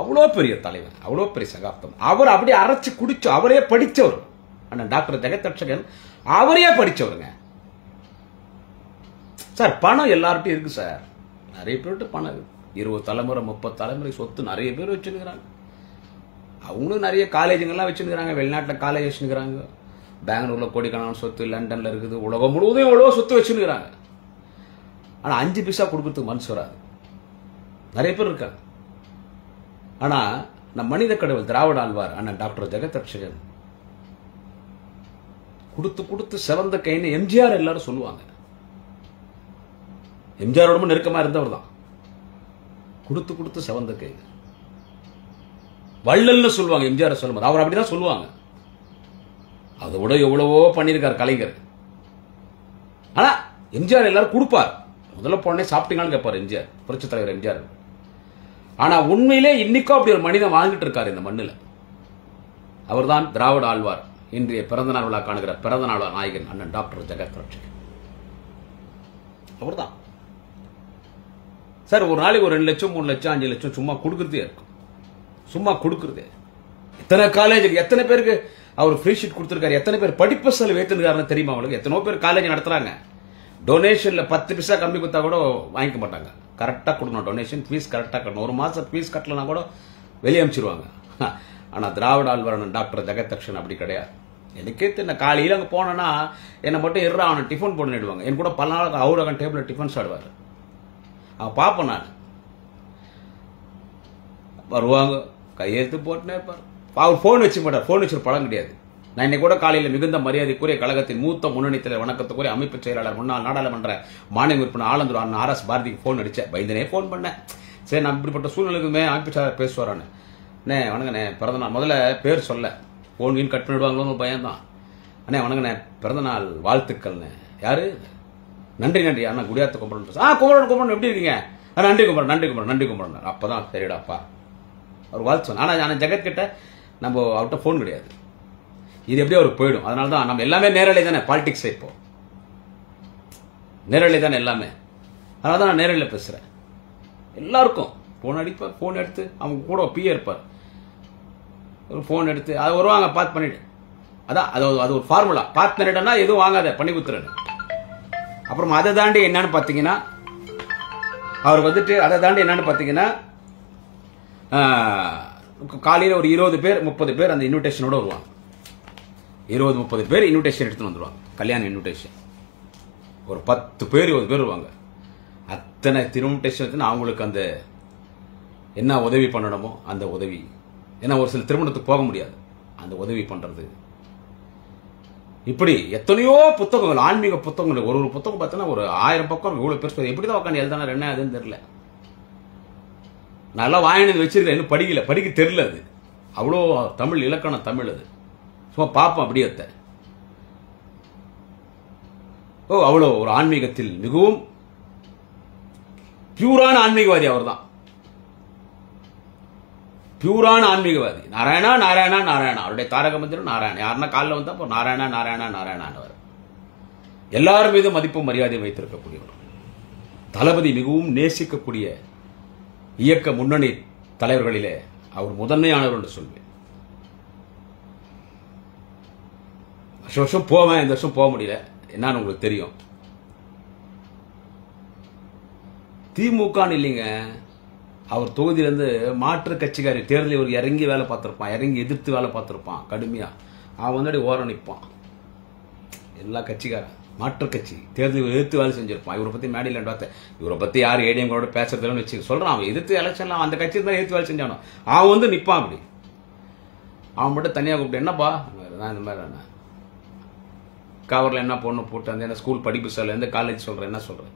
அவ்வளோ பெரிய தலைவன், அவ்வளோ பெரிய சகாப்தம். அவர் அப்படியே அரைச்சு குடிச்சு அவரே படிச்சவர் அண்ணன் டாக்டர் ஜெகதீஷன். அவரையே படிச்சவருங்க சார். பணம் எல்லார்ட்டையும் இருக்கு சார், நிறைய பேர்கிட்ட பணம் இருக்கு. 20 தலைமுறை 30 தலைமுறை சொத்து நிறைய பேர் வச்சுருக்கிறாங்க. அவங்களும் நிறைய காலேஜுங்கெல்லாம் வச்சுருக்கிறாங்க, வெளிநாட்டில் காலேஜ் வச்சுருக்கிறாங்க. பெங்களூர்ல கோடிக்கணக்கான சொத்து, லண்டன்ல இருக்குது, உலகம் முழுவதும் எவ்வளோ சொத்து வச்சுருக்கிறாங்க. ஆனால் 5 பைசா கொடுக்கறதுக்கு மனசு வராது. நிறைய பேர் இருக்காங்க. ஆனால் நம் மனித கடவுள் திராவிட ஆழ்வார் அண்ணன் டாக்டர் ஜெகதீஷன் கொடுத்து செவந்த கைன்னு எம்ஜிஆர் எல்லாரும் சொல்லுவாங்க. எம்ஜிஆரோட நெருக்கமா இருந்தவர் தான். கொடுத்து செவந்த கை வள்ளல்னு சொல்லுவாங்க எம்ஜிஆர் சொல்லும்போது. அவர் அப்படிதான் சொல்லுவாங்க. அதை விட எவ்வளவோ பண்ணியிருக்கார் கலைஞர். ஆனா எம்ஜிஆர் எல்லாரும் கொடுப்பார். முதல்ல போனே சாப்பிட்டீங்கன்னு கேட்பார் எம்ஜிஆர், புரட்சி தலைவர் எம்ஜிஆர். ஆனா உண்மையிலே இன்னைக்கும் அப்படி ஒரு மனிதன் வாழ்ந்துட்டு இருக்காரு இந்த மண்ணில். அவர்தான் திராவிட ஆழ்வார். இன்றைய பிறந்தநாள் விழா காணுகிற பிறந்தநாள் நாயகன் அண்ணன் டாக்டர் ஜெகதீஷன் அவர்தான் சார். ஒரு நாளைக்கு ஒரு 2 லட்சம் 3 லட்சம் 5 லட்சம் சும்மா கொடுக்கறதே இருக்கும். சும்மா கொடுக்கறதே. எத்தனை காலேஜுக்கு எத்தனை பேருக்கு அவர் ஃப்ரீ ஷீட் கொடுத்திருக்காரு, எத்தனை பேர் படிப்பு செலவு ஏத்துறாருன்னு தெரியுமா அவங்களுக்கு? எத்தனை பேர் காலேஜ் நடத்துறாங்க. டொனேஷன்ல 10 பைசா கம்மி கொடுத்தா கூட வாங்கிக்க மாட்டாங்க. கரெக்டா கொடுக்கணும், டொனேஷன் ஃபீஸ் கரெக்டா கட்டணும். ஒரு மாசம் ஃபீஸ் கட்டலனா கூட வெளியே அனுப்பிச்சிருவாங்க. ஆனா திராவிட ஆழ்வார் டாக்டர் ஜெகதீஷன் அப்படி கிடையாது. எனக்கே தெரியல, காலையில் அங்கே போனேன்னா என்னை மட்டும் இருறா அவனை டிஃபன் போட்டு நிடுவாங்க. என் கூட பல நாள் அவரு டேபிள் டிஃபன் சாடுவார். அவன் பார்ப்பேன் நான். வருவாங்க, கையெழுத்து போட்டுனே இருப்பார். அவர் ஃபோன் வச்சு மாட்டார், ஃபோன் வச்சு பழம் கிடையாது. நான் இன்னைக்கு கூட காலையில் மிகுந்த மரியாதைக்குரிய கழகத்தின் மூத்த முன்னணி தலைவர், வணக்கத்துக்குரிய அமைப்பு செயலாளர், முன்னாள் நாடாளுமன்ற மாநில உறுப்பினர் ஆலந்தூர் அண்ணன் ஆர்.எஸ். பாரதிக்கு ஃபோன் அடித்தேன். பயந்தனே ஃபோன் பண்ணேன். சரி, நான் இப்படிப்பட்ட சூழ்நிலைக்குமே அமைப்பு செயலாளர் பேசுவாரான்னு. அண்ணே வணங்கண்ணே, பிறந்தநாள் முதல்ல பேர் சொல்ல ஃபோன் வீண் கட் பண்ணிவிடுவாங்களோன்னு பயம்தான். அண்ணே வணங்கண்ணே, பிறந்தநாள் வாழ்த்துக்கள்ண்ணே. யாரு? நன்றி நன்றி அண்ணா, குடியாத்த கும்பரன். கும்பரன் எப்படி இருக்கீங்க? நன்றி கும்பரன், நன்றி கும்பரன், நன்றி கும்பரன். அப்பதான் சரிடாப்பா அவர் வாழ்த்து சொன்ன. ஆனால் ஜெகத் கிட்ட நம்ம அவர்கிட்ட ஃபோன் கிடையாது. இது எப்படி அவருக்கு போயிடும். அதனால தான் நம்ம எல்லாமே நேரலை தானே, பாலிடிக்ஸ் இப்போ நேரலை தானே எல்லாமே. அதனால தான் நான் நேரலையில் பேசுகிறேன். எல்லாருக்கும் ஃபோன் அடிப்பார், ஃபோன் எடுத்து அவங்க கூட பிஏ இருப்பார், ஒரு ஃபோன் எடுத்து அது வருவாங்க, பார்த்து பண்ணிட்டு. அதான் அது ஒரு ஃபார்முலா. பார்த்து பண்ணிட்டேன்னா எதுவும் வாங்காத, பண்ணி கொடுத்துறேன். அப்புறம் அதை தாண்டி என்னன்னு பார்த்தீங்கன்னா, அவர் வந்துட்டு அதை தாண்டி என்னன்னு பார்த்தீங்கன்னா, காலையில் ஒரு 20 பேர் 30 பேர் அந்த இன்விடேஷனோட வருவாங்க. 20-30 பேர் இன்விடேஷன் எடுத்துன்னு வந்துடுவாங்க, கல்யாண இன்விடேஷன். ஒரு 10 பேர் 20 பேர் வருவாங்க. அத்தனை இன்விடேஷன் எடுத்துன்னு அவங்களுக்கு அந்த என்ன உதவி பண்ணணுமோ அந்த உதவி. ஏன்னா ஒரு சில திருமணத்துக்கு போக முடியாது, அந்த உதவி பண்ணுறது. இப்படி எத்தனையோ புத்தகங்கள், ஆன்மீக புத்தகங்கள். ஒரு புத்தகம் பார்த்தோன்னா ஒரு 1000 பக்கம். இவ்வளோ பெருசு எப்படி தான் உட்காந்து எழுதானா என்ன அதுன்னு தெரியல. நல்லா வாங்கினது வச்சிருக்கேன், இன்னும் படிக்க தெரியல. அது அவ்வளோ தமிழ் இலக்கணம், தமிழ். அது சும்மா பார்ப்போம் அப்படியே. அவ்வளோ ஒரு ஆன்மீகத்தில் மிகவும் பியூரான ஆன்மீகவாதி அவர் தான். பியூரான ஆன்மீகவாதி. நாராயணா நாராயணா நாராயணா. அவருடைய தாரக மந்திரம் நாராயணா. யாருன்னா காலில் வந்தா இப்போ நாராயணா நாராயணா நாராயணானவர். எல்லாரும் மீது மதிப்பும் மரியாதையும் வைத்திருக்கக்கூடியவர். தளபதி மிகவும் நேசிக்கக்கூடிய இயக்க முன்னணி தலைவர்களிலே அவர் முதன்மையானவர் என்று சொல்வேன். வருஷம் போவேன், இந்த வருஷம் போக முடியல. என்னன்னு உங்களுக்கு தெரியும். திமுகன்னு இல்லைங்க, அவர் தொகுதியிலேருந்து மாற்று கட்சிக்காரி தேர்தலில் இவர் இறங்கி வேலை பார்த்துருப்பான், இறங்கி எதிர்த்து வேலை பார்த்துருப்பான் கடுமையா. அவன் வந்து ஓரம் நிற்பான். எல்லா கட்சிக்காரன் மாற்று கட்சி தேர்தலில் எதிர்த்து வேலை செஞ்சிருப்பான். இவரை பற்றி மேடையில் வார்த்தை, இவரை பற்றி யார் ஏடிஎம்களோட பேசுறதுன்னு வச்சு சொல்கிறான். அவன் எதிர்த்து எலெக்ஷன்லாம் அந்த கட்சி தான் எதிர்த்து வேலை செஞ்சானோ அவன் வந்து நிற்பான். அப்படி அவன் மட்டும் தனியாக கூப்பிட்டு, என்னப்பா நான் இந்த மாதிரி கவரில் என்ன பொண்ணு போட்டு அந்த என்ன ஸ்கூல் படிப்பு சொல்ல, எந்த காலேஜ் சொல்கிறேன், என்ன சொல்கிறேன்.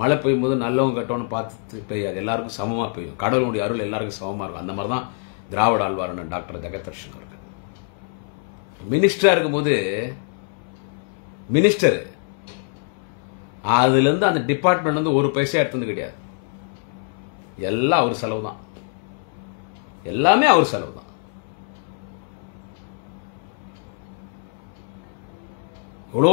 மழை பெய்யும் போது நல்லவங்க கட்டோன்னு பார்த்து பெய்யாது, எல்லாருக்கும் சமமாக பெய்யும். கடவுளுடைய அருள் எல்லாருக்கும் சமமாக இருக்கும். அந்த மாதிரி தான் திராவிட ஆழ்வார்னு டாக்டர் ஜெகதர்ஷன் அவர்கள் மினிஸ்டராக இருக்கும்போது, மினிஸ்டர் அதுலேருந்து அந்த டிபார்ட்மெண்ட் வந்து ஒரு பைசா எடுத்தது கிடையாது. எல்லாம் அவர் செலவு தான், எல்லாமே அவர் செலவு தான். இவ்வளோ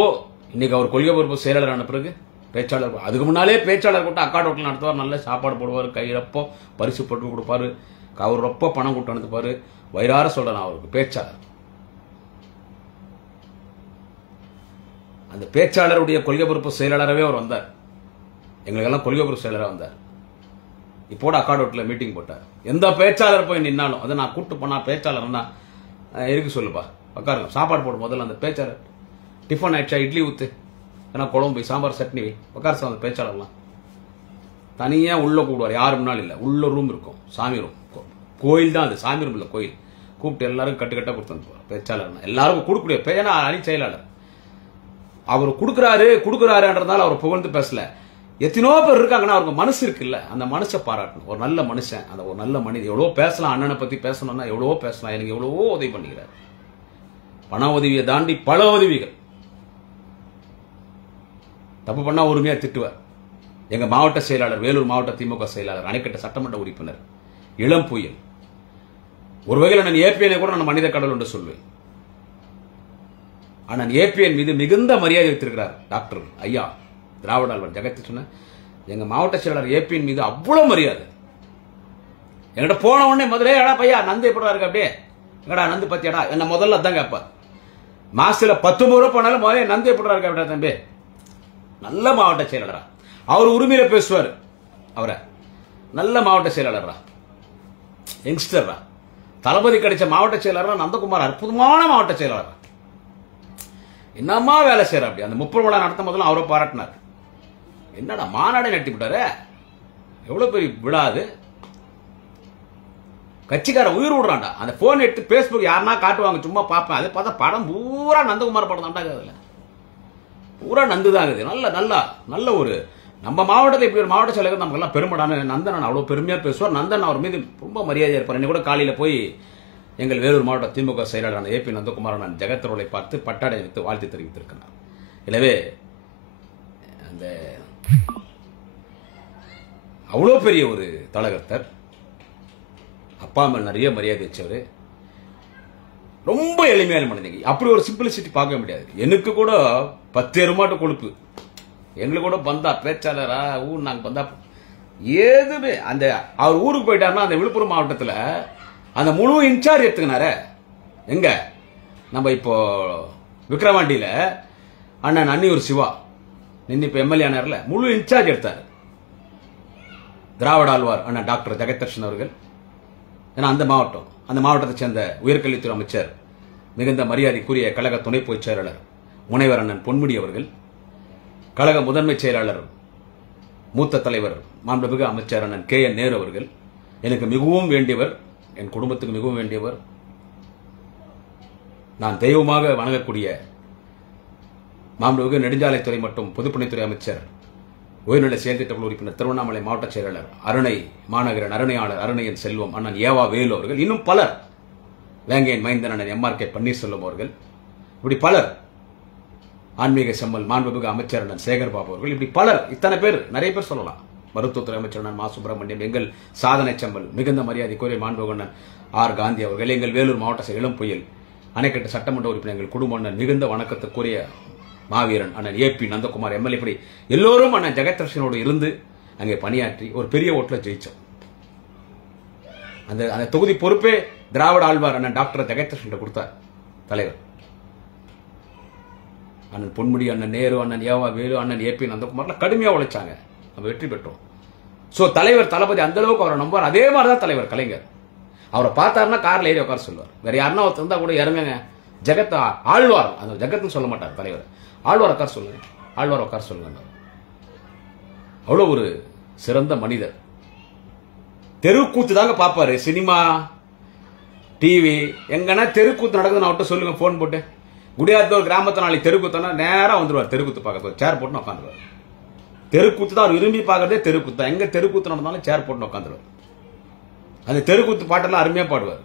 இன்னைக்கு அவர் கொள்கை பொறுப்பு செயலாளரான பிறகு பேச்சாளர், அதுக்கு முன்னாலே பேச்சாளர் கூட்டம் அக்காடு ஹோட்டல் நடத்துவார், நல்ல சாப்பாடு போடுவார், கையிலப்போ பரிசு போட்டு கொடுப்பாரு, அவர் ரொம்ப பணம் கூட்டம் அனுப்புவார். வயிறார சொல்றேன், அவருக்கு பேச்சாளர். அந்த பேச்சாளருடைய கொள்கை பொறுப்பு செயலாளராகவே அவர் வந்தார். எங்களுக்கெல்லாம் கொள்கை பொறுப்பு செயலராக வந்தார். இப்போட அக்காடு ஹோட்டலில் மீட்டிங் போட்டார். எந்த பேச்சாளர் போய் நின்னாலும் அதை நான் கூப்பிட்டு போனா பேச்சாளர்னா இருக்கு சொல்லுப்பா, உட்காருங்க, சாப்பாடு போடும். முதல்ல அந்த பேச்சாளர் டிஃபன் ஆயிடுச்சா, இட்லி ஊத்து, ஏன்னா குழம்பு சாம்பார் சட்னி வை, உட்கார அந்த பேச்சாளர்லாம் தனியாக உள்ளே கூடுவார். யாரு முன்னாலும் இல்லை, உள்ள ரூம் இருக்கும், சாமி ரூம், கோயில் தான் அது, சாமி ரூம் இல்லை கோயில். கூப்பிட்டு எல்லாரும் கட்டுக்கட்டாக கொடுத்து அனுப்புவார். பேச்சாளர்னா எல்லாருக்கும் கொடுக்கக்கூடிய பேனா அணி செயலாளர். அவர் கொடுக்குறாருன்றதால அவர் புகழ்ந்து பேசல. எத்தனோ பேர் இருக்காங்கன்னா அவருக்கு மனசு இருக்குல்ல, அந்த மனசை பாராட்டணும். ஒரு நல்ல மனுஷன், அந்த ஒரு நல்ல மனிதன். எவ்வளோ பேசலாம், அண்ணனை பற்றி பேசணும்னா எவ்வளவோ பேசலாம். எனக்கு எவ்வளவோ உதவி பண்ணிக்கிறார். பண உதவியை தாண்டி பல உதவிகள். தப்பு பண்ணா உரிமையா திட்டுவார். எங்க மாவட்ட செயலாளர், வேலூர் மாவட்ட திமுக செயலாளர், அணைக்கட்ட சட்டமன்ற உறுப்பினர், இளம் புயல். ஒரு வகையில் நான் ஏபிஎனை கூட நான் மனித கடவுள் என்று சொல்வேன். ஆனால் ஏபிஎன் மீது மிகுந்த மரியாதை வைத்திருக்கிறார் டாக்டர் ஐயா திராவிட ஆழ்வார் ஜெகதீஷன். எங்க மாவட்ட செயலாளர் ஏபிஎன் மீது அவ்வளவு மரியாதை. என்கிட்ட போன உடனே முதலே, எடா பையா நந்து எப்படி இருக்கு, அப்படியே எங்கடா நந்து பத்தியாடா என்ன முதல்ல அதான் கேட்பார். மாசத்துல 19 ரூபா போனாலும் முதலே நந்து எப்படி இருக்கு அப்படியா தம்பி. நல்ல மாவட்ட செயலாளரா, அவர் உரிமையில பேசுவார். அவரை நல்ல மாவட்ட செயலாளரா, யங்ஸ்டர்ரா. தளபதி கிடைச்ச மாவட்ட செயலாளர் நந்தகுமார் அற்புதமான மாவட்ட செயலாளர். என்னமா வேலை செய்யற. அப்படி அந்த 30 விழா நடத்தும் போதெல்லாம் அவரை பாராட்டினார். என்னடா மாநாடே நட்டி விட்டாரு, எவ்வளவு பெரிய விழா அது. கட்சிக்கார உயிர் விடுறான்டா. அந்த போன் எடுத்து பேஸ்புக் யாருன்னா காட்டுவாங்க, சும்மா பார்ப்பேன். அதை பார்த்தா படம் பூரா நந்தகுமார் படம் தான்டா. அதுல பூரா நந்து தான் இருக்குது. நல்ல ஒரு நம்ம மாவட்டத்தில் இப்படி ஒரு மாவட்ட செயலர் நமக்கு எல்லாம் பெருமடான நந்தன் அவ்வளவு பெருமையா பேசுவார். நந்தன் அவர் மீது ரொம்ப மரியாதையா இருப்பார். இன்னைக்கு கூட காலையில போய் எங்கள் வேலூர் மாவட்ட திமுக செயலாளரான ஏபி நந்தகுமார் நான் ஜெகத்தரோலை பார்த்து பட்டாடை வைத்து வாழ்த்து தெரிவித்திருக்கிறார். எனவே அந்த அவ்வளோ பெரிய ஒரு தலகர்த்தர், அப்பா மேல் நிறைய மரியாதை வச்சவர், ரொம்ப எளிமையான மனிதங்க. அப்படி ஒரு சிம்பிளிசிட்டி பார்க்க முடியாது. எனக்கு கூட 10 எருமாட்டு கொழுப்பு, எங்களுக்கு கூட பந்தா பேச்சாளரா ஊர் நாங்க பந்தா ஏதுமே. அந்த அவர் ஊருக்கு போயிட்டாருன்னா அந்த விழுப்புரம் மாவட்டத்தில் அந்த முழு இன்சார்ஜ் எடுத்துக்கினாரு. எங்க நம்ம இப்போ விக்கிரவாண்டியில அண்ணன் அன்னியூர் சிவா நின்று இப்ப எம்எல்ஏ ஆனார்ல, முழு இன்சார்ஜ் எடுத்தார் திராவிட ஆழ்வார் அண்ணன் டாக்டர் ஜெகதர்ஷன் அவர்கள். ஏன்னா அந்த மாவட்டத்தை சேர்ந்த உயர்கல்வித்துறை அமைச்சர், மிகுந்த மரியாதைக்குரிய கழக துணை பொதுச் செயலாளர் முனைவர் அண்ணன் பொன்முடி அவர்கள், கழக முதன்மை செயலாளர் மூத்த தலைவர் மாண்புமிகு அமைச்சர் அண்ணன் KN நேரு அவர்கள், எனக்கு மிகவும் வேண்டியவர், என் குடும்பத்துக்கு மிகவும் வேண்டியவர், நான் தெய்வமாக வணங்கக்கூடிய மாண்புமிகு நெடுஞ்சாலைத்துறை மற்றும் பொதுப்பணித்துறை அமைச்சர், உயர்நிலை செயல்திட்ட உறுப்பினர், திருவண்ணாமலை மாவட்ட செயலாளர், அருணை மாநகர அருணையாளர் அருணையன் செல்வம் அண்ணன் ஏவா வேலு அவர்கள், இன்னும் பலர், வேங்கையன் மைந்தன் அண்ணன் MRK பன்னீர்செல்வம் அவர்கள், இப்படி பலர், ஆன்மீக செம்மல் மாண்புமிகு அமைச்சர் அண்ணன் சேகர் பாபு அவர்கள், இப்படி பலர், இத்தனை பேர், நிறைய பேர் சொல்லலாம். மருத்துவத்துறை அமைச்சர் அண்ணன் மா சுப்பிரமணியம், எங்கள் சாதனை செம்மல் மிகுந்த மரியாதைக்குரிய மாண்புமிகு அண்ணன் R காந்தி அவர்கள், எங்கள் வேலூர் மாவட்ட இளம் புயல் அணைக்கட்டு சட்டமன்ற உறுப்பினர் எங்கள் குடும்ப அண்ணன் மிகுந்த வணக்கத்துக்குரிய மாவீரன் அண்ணன் AP நந்தகுமார் MLA, இப்படி எல்லோரும் அண்ணன் ஜெகதர்ஷனோடு இருந்து அங்கே பணியாற்றி ஒரு பெரிய ஓட்டில் ஜெயிச்சோம். அந்த தொகுதி பொறுப்பே திராவிட ஆழ்வார் அண்ணன் டாக்டர் ஜெகதர்ஷன் கொடுத்தார் தலைவர். அண்ணன் பொன்முடி, அண்ணன் நேரு, அண்ணன் ஏவா வேலு, அண்ணன் AP நந்தகுமார்லாம் கடுமையா உழைச்சாங்க, நம்ம வெற்றி பெற்றோம். சோ தலைவர் தளபதி அந்த அளவுக்கு அவரை நம்புவார். அதே மாதிரிதான் தலைவர் கலைஞர். அவரை பார்த்தாருன்னா கார்ல ஏறி உட்கார சொல்லுவார். வேற யாருன்னா ஒருத்தர் இருந்தா கூட இறங்குங்க, ஜெகத் ஆழ்வார், அந்த ஜெகத்னு சொல்ல மாட்டார் தலைவர், ஆழ்வார் உட்கார சொல்லுங்க, ஆழ்வார் உட்கார சொல்லுங்க. அவ்வளவு ஒரு சிறந்த மனிதர். தெருக்கூத்து தாங்க பாப்பாரு. சினிமா, டிவி, எங்கன்னா தெருக்கூத்து நடக்குதுன்னு அவர்கிட்ட சொல்லுங்க, போன் போட்டு. குடியாத்தூர் கிராமத்தை நாளைக்கு தெருக்கூத்தனா நேரா வந்துருவார். தெருக்கூத்து பார்க்க சேர் போட்டு உட்காந்துருவார். தெருக்கூத்து தான் அவர் விரும்பி பார்க்கறதே தெருக்கூத்து தான். எங்க தெருக்கூத்து நடந்தாலும் சேர் போட்டு உட்காந்துருவார். அந்த தெருக்கூத்து பாட்டெல்லாம் அருமையா பாடுவார்.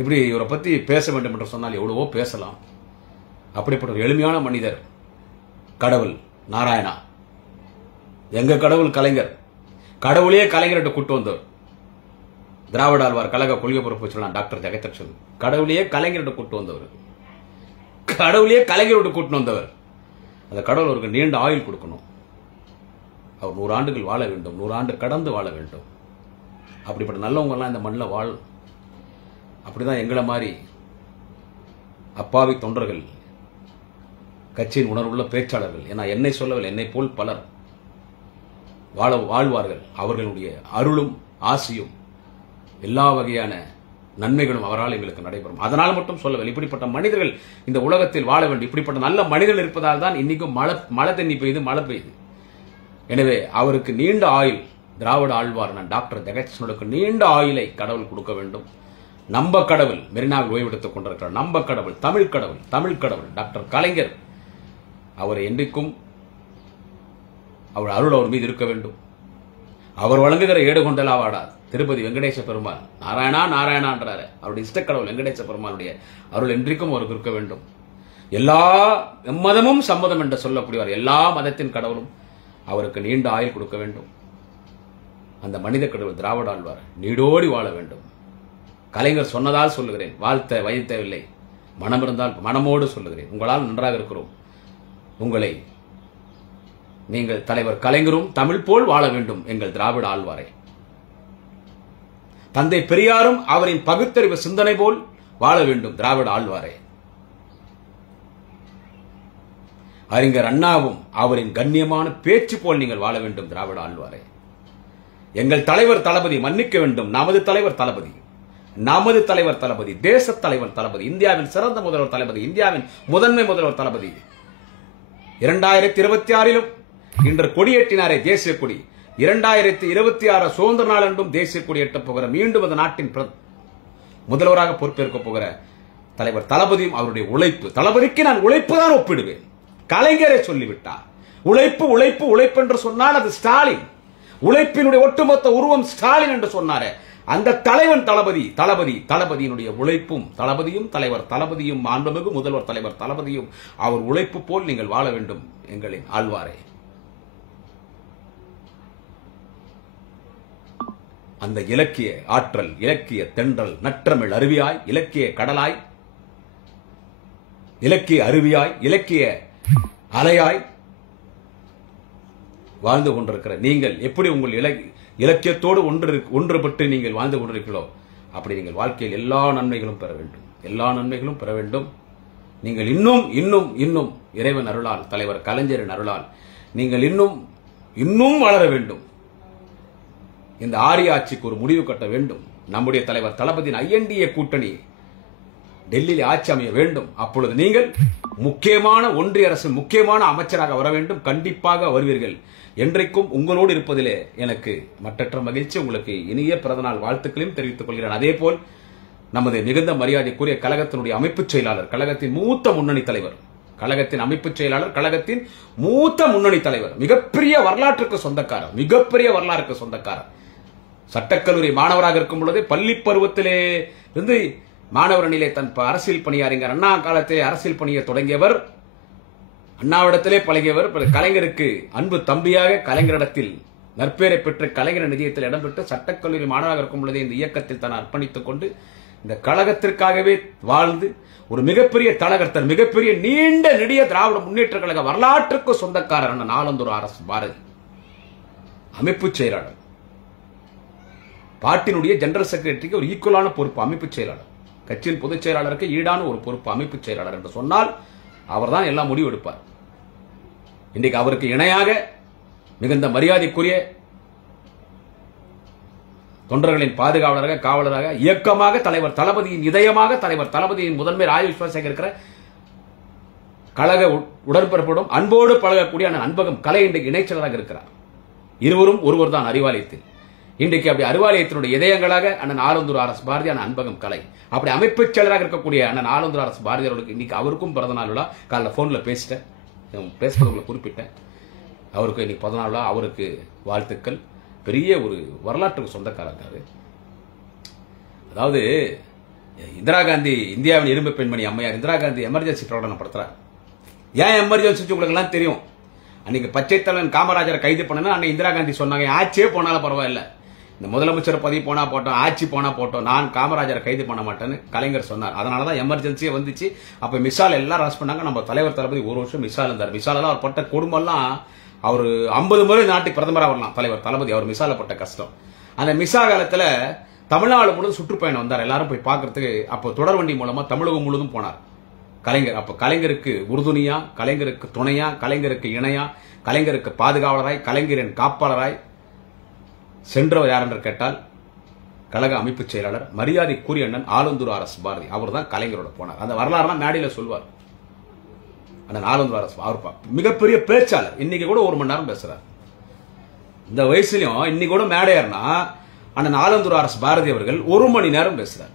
இப்படி இவரை பத்தி பேச வேண்டும் என்று சொன்னால் எவ்வளவோ பேசலாம். அப்படிப்பட்ட ஒரு எளிமையான மனிதர், கடவுள் நாராயணா, எங்க கடவுள் கலைஞர், கடவுளையே கலைஞர்கிட்ட கூட்டு வந்தவர். திராவிட ஆழ்வார் கழக கொள்கை பொறுப்பு சொல்லலாம் டாக்டர் ஜெகதர்ஷன், கடவுளையே கலைஞர்கிட்ட கூட்டு வந்தவர், கடவுளையே கலைஞரோட கூட்டு வந்தவர். அந்த கடவுள் அவருக்கு நீண்ட ஆயுள் கொடுக்கணும். அவர் 100 ஆண்டுகள் வாழ வேண்டும், 100 ஆண்டு கடந்து வாழ வேண்டும். அப்படிப்பட்ட நல்லவங்க எல்லாம் இந்த மண்ணில் வாழும். அப்படிதான் எங்களை மாதிரி அப்பாவி தொண்டர்கள், கட்சியின் உணர்வுள்ள பேச்சாளர்கள், ஏன்னா என்னை சொல்லவில்லை, என்னை போல் பலர் வாழ்வார்கள். அவர்களுடைய அருளும் ஆசியும் எல்லா வகையான நன்மைகளும் அவரால் எங்களுக்கு நடைபெறும். அதனால் மட்டும் சொல்லவில்லை, இப்படிப்பட்ட மனிதர்கள் இந்த உலகத்தில் வாழ வேண்டும். இப்படிப்பட்ட நல்ல மனிதர்கள் இருப்பதால் தான் இன்னைக்கும் மழை தண்ணி பெய்யுது, மழை பெய்யுது. எனவே அவருக்கு நீண்ட ஆயுள், திராவிட ஆழ்வார் டாக்டர் ஜெகதர்ஷனுக்கு நீண்ட ஆயுளை கடவுள் கொடுக்க வேண்டும். நம்ப கடவுள், மெரினாவில் ஓய்வெடுத்துக் கொண்டிருக்கிறார் நம்ப கடவுள், தமிழ் கடவுள் டாக்டர் கலைஞர், அவரை என்றைக்கும் அவர் அருள் அவர் மீது இருக்க வேண்டும். அவர் வழங்குகிற ஏடு கொண்டலா வாடார் திருப்பதி வெங்கடேச பெருமாள், நாராயணா நாராயணான்றாரு. அவருடைய இஷ்டக்கடவுள் வெங்கடேச பெருமாளுடைய அருள் என்றைக்கும் அவருக்கு இருக்க வேண்டும். எல்லா மதமும் சம்மதம் என்று சொல்லக்கூடியவர், எல்லா மதத்தின் கடவுளும் அவருக்கு நீண்ட ஆயுள் கொடுக்க வேண்டும். அந்த மனித கடவுள் திராவிட ஆழ்வார் நீடோடி வாழ வேண்டும். கலைஞர் சொன்னதால் சொல்லுகிறேன், வாழ்த்த வயத்தவில்லை, மனம் இருந்தால் மனமோடு சொல்லுகிறேன். உங்களால் நன்றாக இருக்கிறோம். உங்களை நீங்கள் தலைவர் கலைஞரும் தமிழ் போல் வாழ வேண்டும். எங்கள் திராவிட ஆழ்வாரை, தந்தை பெரியாரும் அவரின் பகுத்தறிவு சிந்தனை போல் வாழ வேண்டும். திராவிட ஆழ்வாரை, அறிஞர் அண்ணாவும் அவரின் கண்ணியமான பேச்சு போல் நீங்கள் வாழ வேண்டும். திராவிட ஆழ்வாரை, எங்கள் தலைவர் தளபதி மன்னிக்க வேண்டும். நமது தலைவர் தளபதி, நமது தலைவர் தளபதி, தேச தலைவர் தளபதி, இந்தியாவின் சிறந்த முதல்வர் தளபதி, இந்தியாவின் முதன்மை முதல்வர் தளபதி 2026 இன்று கொடியேற்றினாரே தேசிய கொடி, 2026 சுதந்திர நாள் என்றும் தேசிய கொடி எட்டப் போகிற, மீண்டும் அந்த நாட்டின் முதல்வராக பொறுப்பேற்க போகிற தலைவர் தளபதியும் அவருடைய உழைப்பு. தளபதிக்கு நான் உழைப்பு தான் ஒப்பிடுவேன். கலைஞரை சொல்லிவிட்டார். உழைப்பு உழைப்பு உழைப்பு என்று சொன்னால் அது ஸ்டாலின். உழைப்பினுடைய ஒட்டுமொத்த உருவம் ஸ்டாலின் என்று சொன்னாரே, அந்த தலைவன் தளபதி. தளபதியினுடைய உழைப்பும், தலைவர் தளபதியும், மாண்புமிகு முதல்வர் தலைவர் தளபதியும் அவர் உழைப்பு போல் நீங்கள் வாழ வேண்டும் எங்களின் ஆழ்வாரே. அந்த இலக்கிய ஆற்றல், இலக்கிய தென்றல், நற்றமிழ் அருவியாய், இலக்கிய கடலாய், இலக்கிய அருவியாய், இலக்கிய அலையாய் வாழ்ந்து கொண்டிருக்கிற நீங்கள் எப்படி உங்கள் இலக்கியத்தோடு ஒன்றுபட்டு நீங்கள் வாழ்ந்து கொண்டிருக்கிறீர்களோ அப்படி நீங்கள் வாழ்க்கையில் எல்லா நன்மைகளும் பெற வேண்டும். எல்லா நன்மைகளும் பெற வேண்டும். நீங்கள் இன்னும் இன்னும் இன்னும் இறைவன் அருளால், தலைவர் கலைஞரின் அருளால் நீங்கள் இன்னும் இன்னும் வளர வேண்டும். இந்த ஆரிய ஆட்சிக்கு ஒரு முடிவு கட்ட வேண்டும். நம்முடைய தலைவர் தளபதியின் INDA கூட்டணி டெல்லியில் ஆட்சி அமைய வேண்டும். அப்பொழுது நீங்கள் முக்கியமான ஒன்றிய அரசின் முக்கியமான அமைச்சராக வர வேண்டும். கண்டிப்பாக வருவீர்கள். என்றைக்கும் உங்களோடு இருப்பதிலே எனக்கு மற்றற்ற மகிழ்ச்சி. உங்களுக்கு இனிய பிறந்தநாள் வாழ்த்துக்களையும் தெரிவித்துக் கொள்கிறேன். அதே போல் நமது மிகுந்த மரியாதைக்குரிய கழகத்தினுடைய அமைப்புச் செயலாளர், கழகத்தின் மூத்த முன்னணி தலைவர், கழகத்தின் அமைப்புச் செயலாளர், கழகத்தின் மூத்த முன்னணி தலைவர், மிகப்பெரிய வரலாற்றுக்கு சொந்தக்காரர், சட்டக்கல்லூரி மாணவராக இருக்கும் பொழுது பள்ளி பருவத்திலே இருந்து மாணவர் அணியிலே தன் அரசியல் பணியாறிஞர் அண்ணா காலத்திலே அரசியல் பணியை தொடங்கியவர், அண்ணாவிடத்திலே பழகியவர். கலைஞருக்கு அன்பு தம்பியாக கலைஞரிடத்தில் நற்பெயரை பெற்று கலைஞர் நிதியத்தில் இடம்பெற்று சட்டக்கல்லூரி மாணவராக இருக்கும் பொழுதே இந்த இயக்கத்தில் தன்னை அர்ப்பணித்துக் கொண்டு இந்த கழகத்திற்காகவே வாழ்ந்து ஒரு மிகப்பெரிய தலகர்த்தர், மிகப்பெரிய நீண்ட நெடிய திராவிட முன்னேற்ற கழக வரலாற்றுக்கு சொந்தக்காரர் அண்ணன் ஆலந்தூர் RS பாரதி, அமைப்புச் செயலாளர், பார்ட்டியினுடைய ஜெனரல் செக்ரட்டரிக்கு ஒரு ஈக்குவலான பொறுப்பு அமைப்புச் செயலாளர், கட்சியின் பொதுச் செயலாளருக்கு ஈடான ஒரு பொறுப்பு அமைப்புச் செயலாளர் என்று சொன்னால் அவர்தான் எல்லாம் முடிவு எடுப்பார். இன்றைக்கு அவருக்கு இணையாக மிகுந்த மரியாதைக்குரிய தொண்டர்களின் பாதுகாவலராக, காவலராக, இயக்கமாக, தலைவர் தளபதியின் இதயமாக, தலைவர் தளபதியின் முதன்மை ராஜ விஸ்வாசமாக இருக்கிற கழக உடன்பிறப்படும் அன்போடு பழகக்கூடிய அன்பகம் கலை இன்றைக்கு இணைச்சலராக இருக்கிறார். இருவரும் ஒருவர் தான் அறிவாலயத்தில். இன்றைக்கு அப்படி அறிவாலயத்தினுடைய இதயங்களாக அண்ணன் ஆலந்தூர் RS பாரதி, அண்ணன் அன்பகம் கலை, அப்படி அமைப்புச் செயலராக இருக்கக்கூடிய அண்ணன் ஆலந்தூர் RS பாரதி அவர்களுக்கு இன்னைக்கு அவருக்கும் பிறந்தநாள் விழா. காலைல போன்ல பேசுறவங்களை குறிப்பிட்டேன். அவருக்கு இன்னைக்கு 14 விழா. அவருக்கு வாழ்த்துக்கள். பெரிய ஒரு வரலாற்றுக்கு சொந்தக்காரங்க. அதாவது இந்திரா காந்தி, இந்தியாவின் இரும்பு பெண்மணி அம்மையார் இந்திரா காந்தி எமர்ஜென்சி பிரகடனம் படுத்துறார். ஏன் எமர்ஜென்சி உங்களுக்கு எல்லாம் தெரியும். அன்னைக்கு பச்சை தலைவன் காமராஜரை கைது பண்ணனா அன்னைக்கு இந்திரா காந்தி சொன்னாங்க, ஆட்சியே போனாலும் பரவாயில்ல, இந்த முதலமைச்சர் பதவி போனா போட்டோம், ஆட்சி போனா போட்டோம், நான் காமராஜரை கைது பண்ண மாட்டேன்னு கலைஞர் சொன்னார். அதனாலதான் எமர்ஜென்சியே வந்துச்சு. அப்ப மிசால் எல்லாரும் அரெஸ்ட் பண்ணாங்க. நம்ம தலைவர் தளபதி ஒரு வருஷம் மிசால் இருந்தார். மிசாலெல்லாம் அவர் பட்ட குடும்பம் எல்லாம் அவர் 50 முறை நாட்டுக்கு பிரதமராக வரலாம் தலைவர் தளபதி. அவர் மிசால பட்ட கஷ்டம். அந்த மிசா காலத்துல தமிழ்நாடு முழுவதும் சுற்றுப்பயணம் வந்தார். எல்லாரும் போய் பார்க்கறதுக்கு. அப்போ தொடர்வண்டி மூலமா தமிழகம் முழுவதும் போனார் கலைஞர். அப்ப கலைஞருக்கு உறுதுணையா, கலைஞருக்கு துணையா, கலைஞருக்கு இணையா, கலைஞருக்கு பாதுகாவலராய், கலைஞரின் காப்பாளராய் சென்றவர் யார் என்று கேட்டால் கழக அமைப்புச் செயலாளர் மரியாதைக்குரிய அண்ணன் ஆலந்தூர் RS பாரதி. அவர் தான் கலைஞரோட போனார். அந்த வரலாறுலாம் மேடையில சொல்வார் அண்ணன் ஆலந்தூர் RS. அவர் மிகப்பெரிய பேச்சாளர். இன்னைக்கு கூட 1 மணி நேரம் பேசுறார். இந்த வயசுலயும் இன்னைக்கு கூட மேடையார்னா அண்ணன் ஆலந்தூர் RS பாரதி அவர்கள் 1 மணி நேரம் பேசுறார்.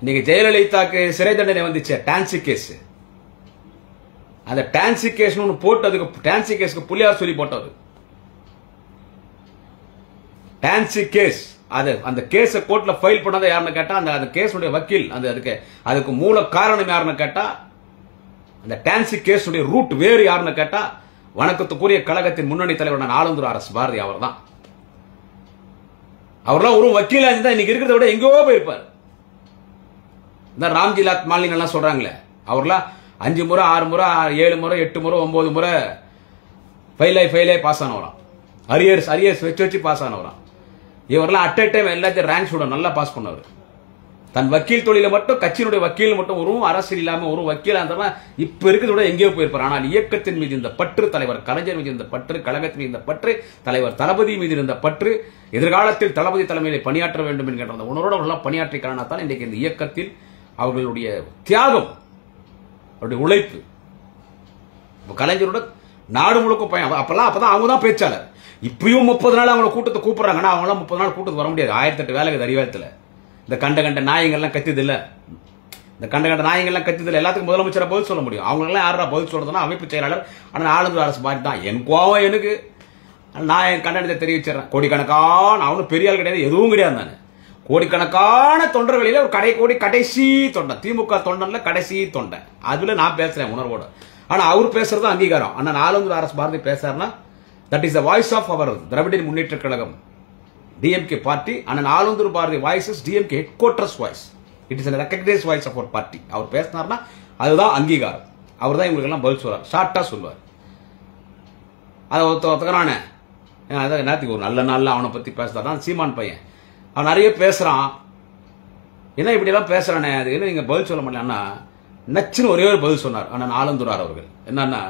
இன்னைக்கு ஜெயலலிதாக்கு சிறை தண்டனை வந்துச்சு, டான்சி கேஸ். அந்த டான்சி கேஸ் போட்டு, அதுக்கு டான்சி கேஸ்க்கு புள்ளியார் சொல்லி போட்டது. டான்சி கேஸ் அந்த கேஸ கோர்ட்ல ஃபைல் பண்ணாத யாருன்னு கேட்டா அந்த கேஸுடைய வக்கீல், அதுக்கு மூல காரணம் யாருன்னு கேட்டா அந்த டான்சி கேஸுடைய ரூட் வேறு யாருன்னு கேட்டா வணக்கத்துக்குரிய கழகத்தின் முன்னணி தலைவர் ஆலந்தூர் RS பாரதி. அவர் தான். அவர்லாம் ஒரு வக்கீலா இருந்தா இன்னைக்கு இருக்கிறத விட எங்கேயோ போயிருப்பார். இந்த ராம்ஜிலாத் மாலினி எல்லாம் சொல்றாங்களே, அவர்லாம் 5 முறை 6 முறை 7 முறை 8 முறை 9 முறை ஃபெயிலாய் பாஸ் ஆனவராம். அரியர்ஸ் வச்சு பாஸ் ஆனவராம். இவரெல்லாம் அட் டைம் எல்லாத்தையும் ரேங்க் ஸ்டூடெண்ட் நல்லா பாஸ் பண்ணவர். தன் வக்கீல் தொழில மட்டும், கட்சியினுடைய வக்கீல் மட்டும் ஒரு அரசியல் இல்லாம ஒரு வக்கீலா இருந்தா இப்ப இருக்கிறத விட எங்கேயோ போயிருப்பார். ஆனால் இயக்கத்தின் மீது இந்த பற்று, தலைவர் கலைஞர் மீது இந்த பற்று, கழகத்தின் மீது இந்த பற்று, தலைவர் தளபதி மீது இருந்த பற்று, எதிர்காலத்தில் தளபதி தலைமையிலே பணியாற்ற வேண்டும் என்கின்ற அந்த உணர்வோடு அவர்கள் பணியாற்றிய காரணத்தால் இன்றைக்கு இந்த இயக்கத்தில் அவர்களுடைய தியாகம், அவருடைய உழைப்பு, கலைஞரோட நாடு முழுக்க பயம். அப்பதான் அவங்க தான் பேச்சாளர். இப்பயும் 30 நாள் அவங்கள கூட்டத்தை கூப்பிடுறாங்கன்னா அவங்களாம் 30 நாள் கூட்டத்துக்கு வர முடியாது. 1008 வேலைக்கு அறிவாயத்தில் இந்த கண்ட நாயங்கள்லாம் கத்தியது இல்லை. இந்த கண்ட நாயங்கள்லாம் கத்தியது இல்லை. எல்லாத்துக்கும் முதலமைச்சரை பதில் சொல்ல முடியும். அவங்களெல்லாம் யாரா பதில் சொல்றதுன்னா அமைப்பு செயலாளர். ஆனால் ஆளுநர் அரசு மாதிரி தான். என் கோவம் எனக்கு, நான் என் கண்டனத்தை தெரிவிச்சிடறேன். கோடிக்கணக்கான அவனும் பெரிய ஆள் கிடையாது, எதுவும் கிடையாது. நான் கோடிக்கணக்கான தொண்டர்களில ஒரு கடைசி தொண்டன், திமுக தொண்டன்ல கடைசி தொண்டன். அதுல நான் பேசுறேன் உணர்வோட. ஆனா அவர் பேசுறது அங்கீகாரம். ஆனா ஆளுநர் அரசு பாரதி பேசுறாருன்னா that is the voice of our Dravida Munnetra Kazhagam DMK party. அண்ணன் ஆளுநர் Bharathi voice is DMK headquarters voice. It is recognised voice of our party. அவர் பேசினார்னா அதுதான் அங்கீகாரம். அவர் தான் இவங்களுக்கு எல்லாம் பதில் சொல்றார், ஷார்ட்டா சொல்லுவார். அதை ஒத்துக்கிறானே நேற்றுக்கு ஒரு நல்ல நாள்ல அவனை பத்தி பேசுறான் சீமான் பையன். அவன் நிறைய பேசுறான். என்ன இப்படி எல்லாம் பேசுறானே, அது என்ன நீங்க பதில் சொல்ல மாட்டேன்னா நச்சுன்னு ஒரே ஒரு பதில் சொன்னார் அண்ணன் ஆலந்துரார் அவர்கள். என்னன்னா,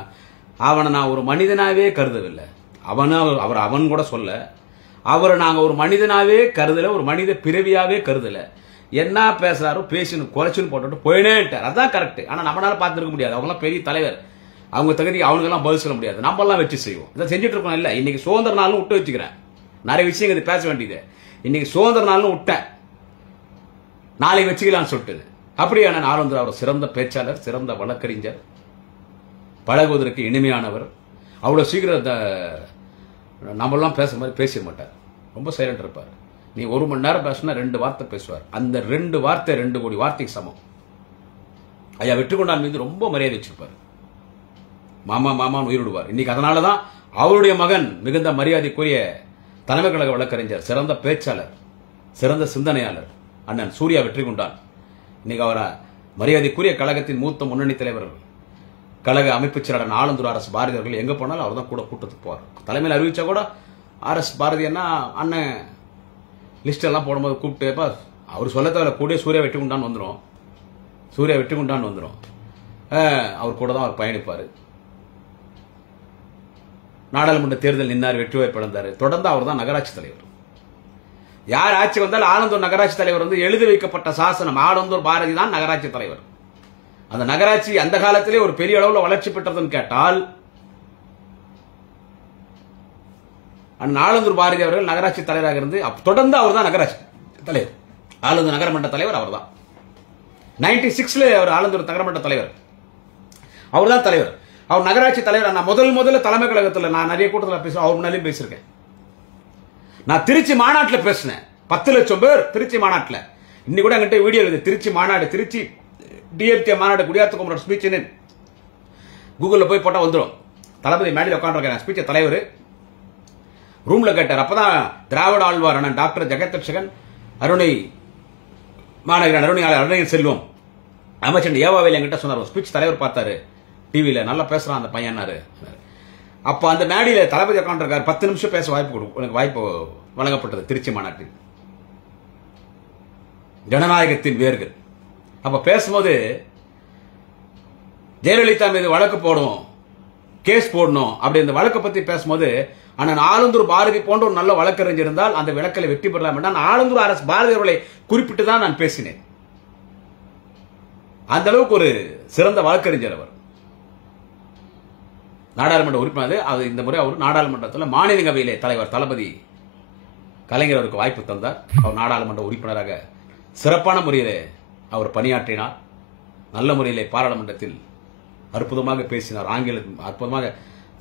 அவனை நான் ஒரு மனிதனாவே கருதவில்லை. அவன் கூட சொல்ல, அவரை நாங்க ஒரு மனிதனாவே கருதல, ஒரு மனித பிறவியாவே கருதல. என்ன பேசுறாரோ பேசினு குறைச்சுன்னு போட்டு போயினேட்டார். அதான் கரெக்ட். ஆனா நம்மளால பார்த்துருக்க முடியாது. அவங்க பெரிய தலைவர், அவங்க தகுதி அவனுக்கெல்லாம் பதில் சொல்ல முடியாது. நம்ம எல்லாம் வச்சு செய்வோம். இதை செஞ்சுட்டு இருக்கோம். இல்ல இன்னைக்கு சுதந்திர நாளும் விட்டு வச்சுக்கிறேன். நிறைய விஷயங்கள் பேச வேண்டியது. இன்னைக்கு சுதந்திர நாளும் விட்டேன், நாளைக்கு வச்சுக்கலாம்னு சொல்லிட்டு. அப்படியே நான் ஆளுநர் அவர் சிறந்த பேச்சாளர், சிறந்த வழக்கறிஞர், பழகுவதற்கு இனிமையானவர். அவ்வளவு சீக்கிரம் நம்மளாம் பேச மாதிரி பேச மாட்டார். ரொம்ப சைலண்ட் இருப்பார். நீ 1 மணி நேரம் பேசினா 2 வார்த்தை பேசுவார். அந்த 2 வார்த்தை 2 கோடி வார்த்தைக்கு சமம். ஐயா வெற்றிக்கொண்டான் மீது ரொம்ப மரியாதை வச்சிருப்பார். மாமா மாமான்னு உயிரிடுவார். இன்னைக்கு அதனாலதான் அவருடைய மகன் மிகுந்த மரியாதைக்குரிய தலைமை கழக வழக்கறிஞர், சிறந்த பேச்சாளர், சிறந்த சிந்தனையாளர் அண்ணன் சூர்யா வெற்றிக்கொண்டான். இன்னைக்கு அவரை மரியாதைக்குரிய கழகத்தின் மூத்த முன்னணி தலைவர், கழக அமைப்பு செயலாளர் ஆளுநர் அரசு பாரதி அவர்கள் எங்க போனாலும் அவர் தான் கூட கூட்டத்துக்கு போவார். தலைமையில் அறிவிச்சா கூட அரசு பாரதினா அண்ணன் லிஸ்ட் எல்லாம் போடும்போது கூப்பிட்டு அவர் சொல்ல தவிர கூட சூர்யா வெற்றிக்கொண்டான் வந்துடும். சூர்யா வெற்றிக்கொண்டான் வந்துடும். அவர் கூட தான் அவர் பயணிப்பார். நாடாளுமன்ற தேர்தல் நின்னார், வெற்றி வாய்ப்பு இழந்தார். தொடர்ந்து அவர் தான் நகராட்சி தலைவர். யார் ஆட்சி வந்தால் ஆனந்தூர் நகராட்சி தலைவர் வந்து எழுதி வைக்கப்பட்ட சாசனம். ஆனந்தூர் பாரதி தான் நகராட்சி தலைவர். அந்த நகராட்சி அந்த காலத்திலே ஒரு பெரிய அளவில் வளர்ச்சி பெற்றதுன்னு கேட்டால் ஆனந்தூர் பாரதி அவர்கள் நகராட்சி தலைவராக இருந்து தொடர்ந்து அவர் தான் நகராட்சி தலைவர். ஆளுநர் நகரமன்ற தலைவர் அவர் தான். 96 அவர் ஆளுநர் நகரமன்ற தலைவர், அவர் தான் தலைவர். அவர் நகராட்சி தலைவர். நான் முதல்ல தலைமை கழகத்தில் நான் நிறைய கூட்டத்தில் பேசுவேன், அவர் முன்னாலையும் பேசியிருக்கேன். நான் திருச்சி மாநாட்டில் பேசினேன். 10 லட்சம் பேர் திருச்சி மாநாட்டில். இன்னைக்கு கூட என்கிட்ட வீடியோ இருக்குது. திருச்சி மாநாடு, திருச்சி டிஎம்கே மாநாடு, குடியாத்த குமரோட ஸ்பீச் கூகுளில் போய் போட்டால் வந்துடும். தளபதி மேடையில் உட்காந்துருக்கேன். ஸ்பீச்சை தலைவர் ரூம்ல கேட்டார். அப்பதான் திராவிட ஆழ்வார் அண்ணன் டாக்டர் ஜெகத்ரட்சகன், அருணை மாநகரன் அருணை செல்வம் அமைச்சர் ஏவாவேல் என்கிட்ட சொன்னார். ஸ்பீச் தலைவர் பார்த்தாரு டிவியில, நல்லா பேசுறான் அந்த பையனாரு. அப்ப அந்த மேடையில தளபதி உட்காந்துருக்காரு. 10 நிமிஷம் பேச வாய்ப்பு வழங்கப்பட்டது திருச்சி மாநாட்டில். ஜனநாயகத்தின் வேர்கள். அப்ப பேசும்போது ஜெயலலிதா மீது வழக்கு போடணும், கேஸ் போடணும் அப்படி இந்த வழக்கை பத்தி பேசும்போது அண்ணன் ஆளுந்தூர் பாரதி போன்ற ஒரு நல்ல வழக்கறிஞர் இருந்தால் அந்த வழக்கில் வெற்றி பெறலாம் என்றால் ஆளுந்தூர் அரசு பாரதி அவர்களை குறிப்பிட்டு தான் நான் பேசினேன். அந்த அளவுக்கு ஒரு சிறந்த வழக்கறிஞர் அவர். நாடாளுமன்ற உறுப்பினர். அது இந்த முறை அவர் நாடாளுமன்றத்தில் மாநிலங்களவையிலே தலைவர் தளபதி கலைஞர் அவருக்கு வாய்ப்பு தந்தார். அவர் நாடாளுமன்ற உறுப்பினராக சிறப்பான முறையிலே அவர் பணியாற்றினார். நல்ல முறையிலே பாராளுமன்றத்தில் அற்புதமாக பேசினார். ஆங்கிலம் அற்புதமாக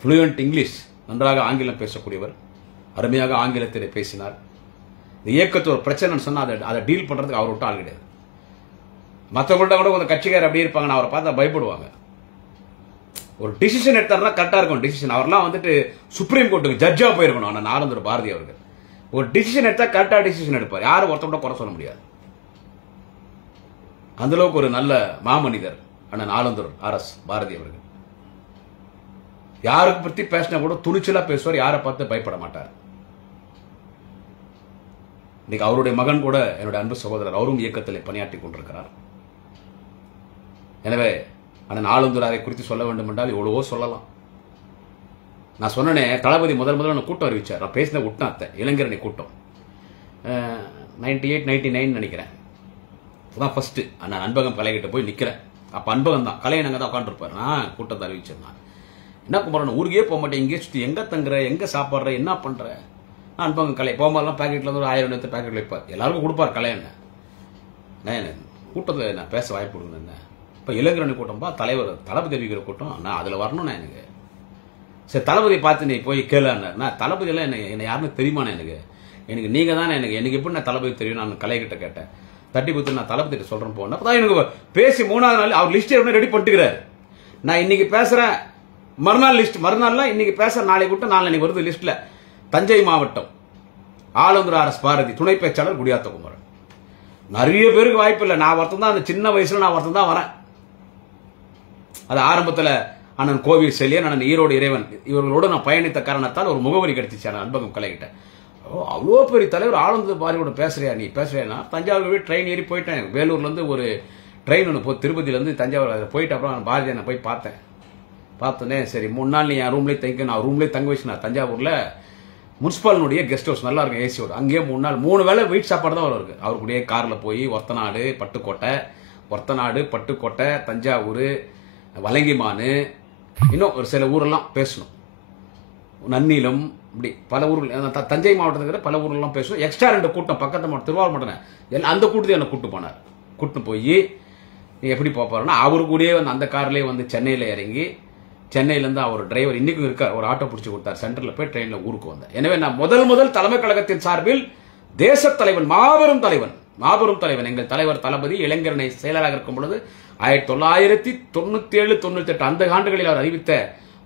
ஃப்ளூயன்ட் இங்கிலீஷ், நன்றாக ஆங்கிலம் பேசக்கூடியவர். அருமையாக ஆங்கிலத்திலே பேசினார். இந்த இயக்கத்து ஒரு பிரச்சனைன்னு சொன்னா அதை டீல் பண்றதுக்கு அவர் விட்டு ஆள் கிடையாது. மற்றவங்கள்ட்ட கூட கொஞ்சம் கட்சிக்காரர் அப்படி இருப்பாங்க, நான் அவரை பார்த்தா பயப்படுவாங்க. ஒரு டிசிஷன் எடுத்தாருன்னா கரெக்டா இருக்கும் டிசிஷன். அவர்லாம் வந்துட்டு சுப்ரீம் கோர்ட்டுக்கு ஜட்ஜா போயிருக்கணும். ஆனால் ஆனந்தர் பாரதி அவர்கள் ஒரு டிசிஷன் எடுத்தா கரெக்டா டிசிஷன் எடுப்பார். யாரும் ஒருத்தவங்க குறை சொல்ல முடியாது. அந்த அளவுக்கு ஒரு நல்ல மாமனிதர் அண்ணன் ஆளுநர் ஆர்எஸ் பாரதி அவர்கள். யாருக்கு பத்தி பேசினா கூட துணிச்சலா பேசுவார். யாரை பார்த்து பயப்பட மாட்டார். இன்னைக்கு அவருடைய மகன் கூட என்னுடைய அன்பு சகோதரர், அவரும் இயக்கத்தில் பணியாற்றி கொண்டிருக்கிறார். எனவே அண்ணன் ஆளுநரை குறித்து சொல்ல வேண்டும் என்றால் எவ்வளவோ சொல்லலாம். நான் சொன்னேன், தளபதி முதல்ல கூட்டம் அறிவிச்சார். நான் பேசின விட்டாத்த இளைஞரணி கூட்டம் 98, 99 நினைக்கிறேன். அதான் ஃபர்ஸ்ட் நான் அன்பகம் கலைகிட்ட போய் நிக்கிறேன். அப்ப அன்பகம் தான் கலையை நாங்க தான் உட்காந்துருப்பாரு. நான் கூட்டத்தை அறிவிச்சிருந்தேன். என்ன குமரன் ஊருக்கே போக மாட்டேன், இங்கே சுற்றி எங்கே தங்குற, எங்கே சாப்பிட்ற, என்ன பண்ணுற? நான் அனுப்பாங்க கலை போகும்போதெல்லாம் பேக்கெட்டில் வந்து ஒரு 1000 நேரத்தை பேக்கெட்டில் வைப்பார், எல்லாருக்கும் கொடுப்பார் கலை. என்ன கூட்டத்தில் என்ன பேச வாய்ப்பு கொடுங்க. என்ன இப்போ இளைஞரணி கூட்டம்பா, தலைவர் தளபதி அறிவிக்கிற கூட்டம், நான் அதில் வரணும்ண்ணா எனக்கு. சரி தளபதியை பார்த்து நீ போய் கேளுன்னார். நான் தளபதியெல்லாம் என்னை யாருன்னு தெரியுமாண்ணே எனக்கு நீங்கள் தானே எனக்கு எப்படி நான் தளபதி தெரியும்? நான் கலைக்கிட்ட கேட்டேன், தட்டி கொடுத்து நான் தளபதிட்ட சொல்கிறேன் போனேன். அப்போ தான் எனக்கு பேசி 3ஆவது நாள் அவர் லிஸ்ட் எப்படி ரெடி பண்ணிட்டுக்கிறார். நான் இன்னைக்கு பேசுகிறேன், மறுநாள் லிஸ்ட், மறுநாள்லாம் இன்னைக்கு பேசுகிற நாளை கூட்டம் நாளைக்கு வருது லிஸ்ட்டில். தஞ்சை மாவட்டம் ஆலந்தூர் ஆர்எஸ் பாரதி துணை பேச்சாளர் குடியாத்த குமரன். நிறைய பேருக்கு வாய்ப்பு இல்லை, நான் ஒருத்தன் தான், அந்த சின்ன வயசுல நான் ஒருத்தன் தான் வரேன். அது ஆரம்பத்தில் அண்ணன் கோவில் செல்லியன், அண்ணன் ஈரோடு இறைவன் இவர்களோடு நான் பயணித்த காரணத்தால் ஒரு முகவரி கிடைச்சிச்சு அன்பகம் கலைகிட்ட. அவ்வளோ பெரிய தலைவர் ஆலந்தூர் பாரதியோட பேசுறியா நீ பேசுறியா? தஞ்சாவூர் ட்ரெயின் ஏறி போயிட்டேன். வேலூர்லேருந்து ஒரு ட்ரெயின் ஒன்று போய் திருப்பதியிலேருந்து தஞ்சாவூர் போயிட்டு அப்புறம் நான் பாரதியை நான் போய் பார்த்தோன்னே சரி 3 நாள் நீ என் ரூம்லேயே தங்கி, நான் ரூம்லேயே தங்க வச்சுனா தஞ்சாவூரில் முனிசிபாலினுடைய கெஸ்ட் ஹவுஸ் நல்லா இருக்கும் ஏசியோட. அங்கேயே 3 நாள் 3 வேளை வீட்டு சாப்பாடு தான் அவருக்கு. அவருக்குடைய காரில் போய் ஒரத்தநாடு பட்டுக்கோட்டை தஞ்சாவூர் வலங்கிமான் இன்னும் ஒரு சில ஊரெல்லாம் பேசணும், நன்னிலம், இப்படி பல ஊர்கள் தஞ்சை மாவட்டத்துக்கு பல ஊரெல்லாம் பேசணும். எக்ஸ்ட்ரா 2 கூட்டம் பக்கத்து மாவட்டம் திருவாரூர் மாவட்டம் அந்த கூட்டத்தை என்னை கூட்டு போனார். கூட்டு போய் நீ எப்படி போப்பாருன்னா அவரு கூடயே வந்து அந்த கார்லேயே வந்து சென்னையில் இறங்கி, சென்னையிலேருந்து அவர் டிரைவர் இன்னைக்கும் இருக்கார், ஒரு ஆட்டோ பிடிச்சி கொடுத்தார். சென்டரில் போய் ட்ரெயினில் ஊருக்கு வந்தேன். எனவே நான் முதல் தலைமை கழகத்தின் சார்பில் தேச தலைவன், மாபெரும் தலைவன் எங்கள் தலைவர் தளபதி இளைஞரணை செயலராக இருக்கும் பொழுது 1997, 98 அந்த ஆண்டுகளில் அவர் அறிவித்த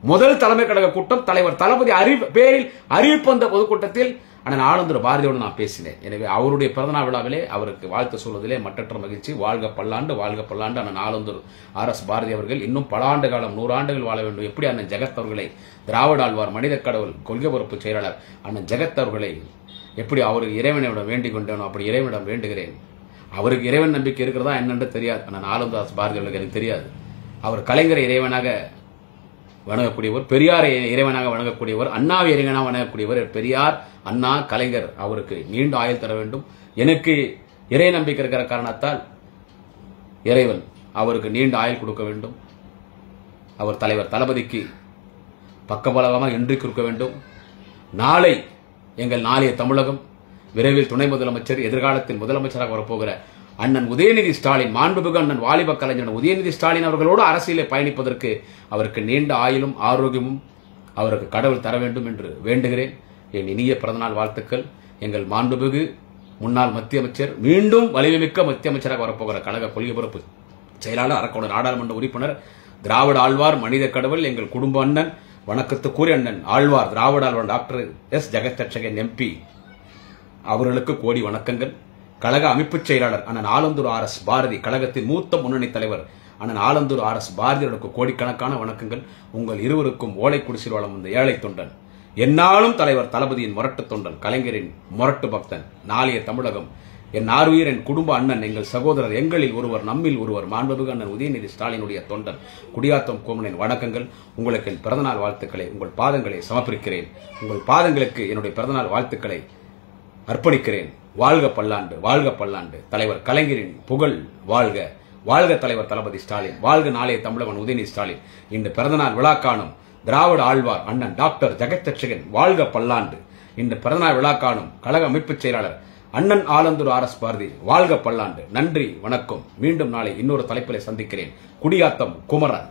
முதல் தலைமை கழக கூட்டம் தலைவர் தளபதி பேரில் அறிவிப்பு வந்த பொதுக்கூட்டத்தில் அண்ணன் ஆலந்தூர் பாரதியோடு நான் பேசினேன். எனவே அவருடைய பிறந்தநாள் விழாவிலே அவருக்கு வாழ்த்து சொல்வதிலே மற்றற்ற மகிழ்ச்சி. வாழ்க பல்லாண்டு அண்ணன் ஆலந்தூர் ஆர்எஸ் பாரதி அவர்கள் இன்னும் பல ஆண்டு காலம் 100 ஆண்டுகள் வாழ வேண்டும். எப்படி அண்ணன் ஜெகத் அவர்களை திராவிட ஆழ்வார் மனித கடவுள் கொள்கை பொறுப்பு செயலாளர் அண்ணன் ஜெகத் அவர்களை எப்படி அவருக்கு இறைவனிடம் வேண்டிக் கொண்டேனோ அப்படி இறைவனிடம் வேண்டுகிறேன். அவருக்கு இறைவன் நம்பிக்கை இருக்கிறதா என்னென்று தெரியாது. அண்ணன் ஆலந்தூர் பாரதி அவர்களுக்கு எனக்கு தெரியாது. அவர் கலைஞரை இறைவனாக வணங்கக்கூடியவர், பெரியாரை இறைவனாக வணங்கக்கூடியவர், அண்ணாவை இறைவனாக வணங்கக்கூடியவர். பெரியார், அண்ணா, கலைஞர் அவருக்கு நீண்ட ஆயுள் தர வேண்டும். எனக்கு இறை நம்பிக்கை இருக்கிற காரணத்தால் இறைவன் அவருக்கு நீண்ட ஆயுள் கொடுக்க வேண்டும். அவர் தலைவர் தளபதிக்கு பக்கபலமாக இன்றி கொடுக்க வேண்டும். நாளை எங்கள் நாளைய தமிழகம் விரைவில் துணை முதலமைச்சர், எதிர்காலத்தில் முதலமைச்சராக வரப்போகிற அண்ணன் உதயநிதி ஸ்டாலின், மாண்புமிகு அண்ணன் வாலிப கலைஞர் உதயநிதி ஸ்டாலின் அவர்களோடு அரசியலை பயணிப்பதற்கு அவருக்கு நீண்ட ஆயுளும் ஆரோக்கியமும் அவருக்கு கடவுள் தர வேண்டும் என்று வேண்டுகிறேன். என் இனிய பிறந்தநாள் வாழ்த்துக்கள். எங்கள் மாண்புமிகு முன்னாள் மத்திய அமைச்சர், மீண்டும் வலிமைமிக்க மத்திய அமைச்சராக வரப்போகிற கழக கொள்கை பொறுப்பு செயலாளர், அரக்கோணம் நாடாளுமன்ற உறுப்பினர், திராவிட ஆழ்வார் மனித கடவுள், எங்கள் குடும்ப அண்ணன், வணக்கத்துக்குரிய அண்ணன் ஆழ்வார், திராவிட ஆழ்வார் டாக்டர் எஸ் ஜெகத் எம்பி அவர்களுக்கு கோடி வணக்கங்கள். கழக அமைப்பு செயலாளர் அண்ணன் ஆலந்தூர் ஆர்எஸ் பாரதி, கழகத்தின் மூத்த முன்னணி தலைவர் அண்ணன் ஆலந்தூர் ஆர்எஸ் பாரதியோருக்கு கோடிக்கணக்கான வணக்கங்கள். உங்கள் இருவருக்கும் ஓலை குடிசில் வளம் வந்த ஏழை தொண்டன், என்னாலும் தலைவர் தளபதியின் முரட்டு தொண்டன், கலைஞரின் முரட்டு பக்தன், நாளைய தமிழகம், என் ஆர்வீர், என் குடும்ப அண்ணன், எங்கள் சகோதரர், எங்களில் ஒருவர், நம்மில் ஒருவர், மாண்புமிகு அண்ணன் உதயநிதி ஸ்டாலினுடைய தொண்டன் குடியாத்தம் கோமனின் வணக்கங்கள். உங்களுக்கு என் பிறந்தநாள் வாழ்த்துக்களை உங்கள் பாதங்களை சமர்ப்பிக்கிறேன். உங்கள் பாதங்களுக்கு என்னுடைய பிறந்தநாள் வாழ்த்துக்களை அர்ப்பணிக்கிறேன். வாழ்க பல்லாண்டு தலைவர் கலைஞரின் புகழ் வாழ்க. வாழ்க தலைவர் தளபதி ஸ்டாலின், வாழ்க நாளைய தமிழகன் உதயநிதி ஸ்டாலின். இன்று பிறந்தநாள் விழா காணும் திராவிட ஆழ்வார் அண்ணன் டாக்டர் ஜெகத் வாழ்க பல்லாண்டு. இன்று பிறந்தநாள் விழா காணும் கழக அமைப்பு செயலாளர் அண்ணன் ஆலந்தூர் ஆர்எஸ் பாரதி வாழ்க பல்லாண்டு. நன்றி, வணக்கம். மீண்டும் நாளை இன்னொரு தலைப்பிலே சந்திக்கிறேன். குடியாத்தம் குமரன்.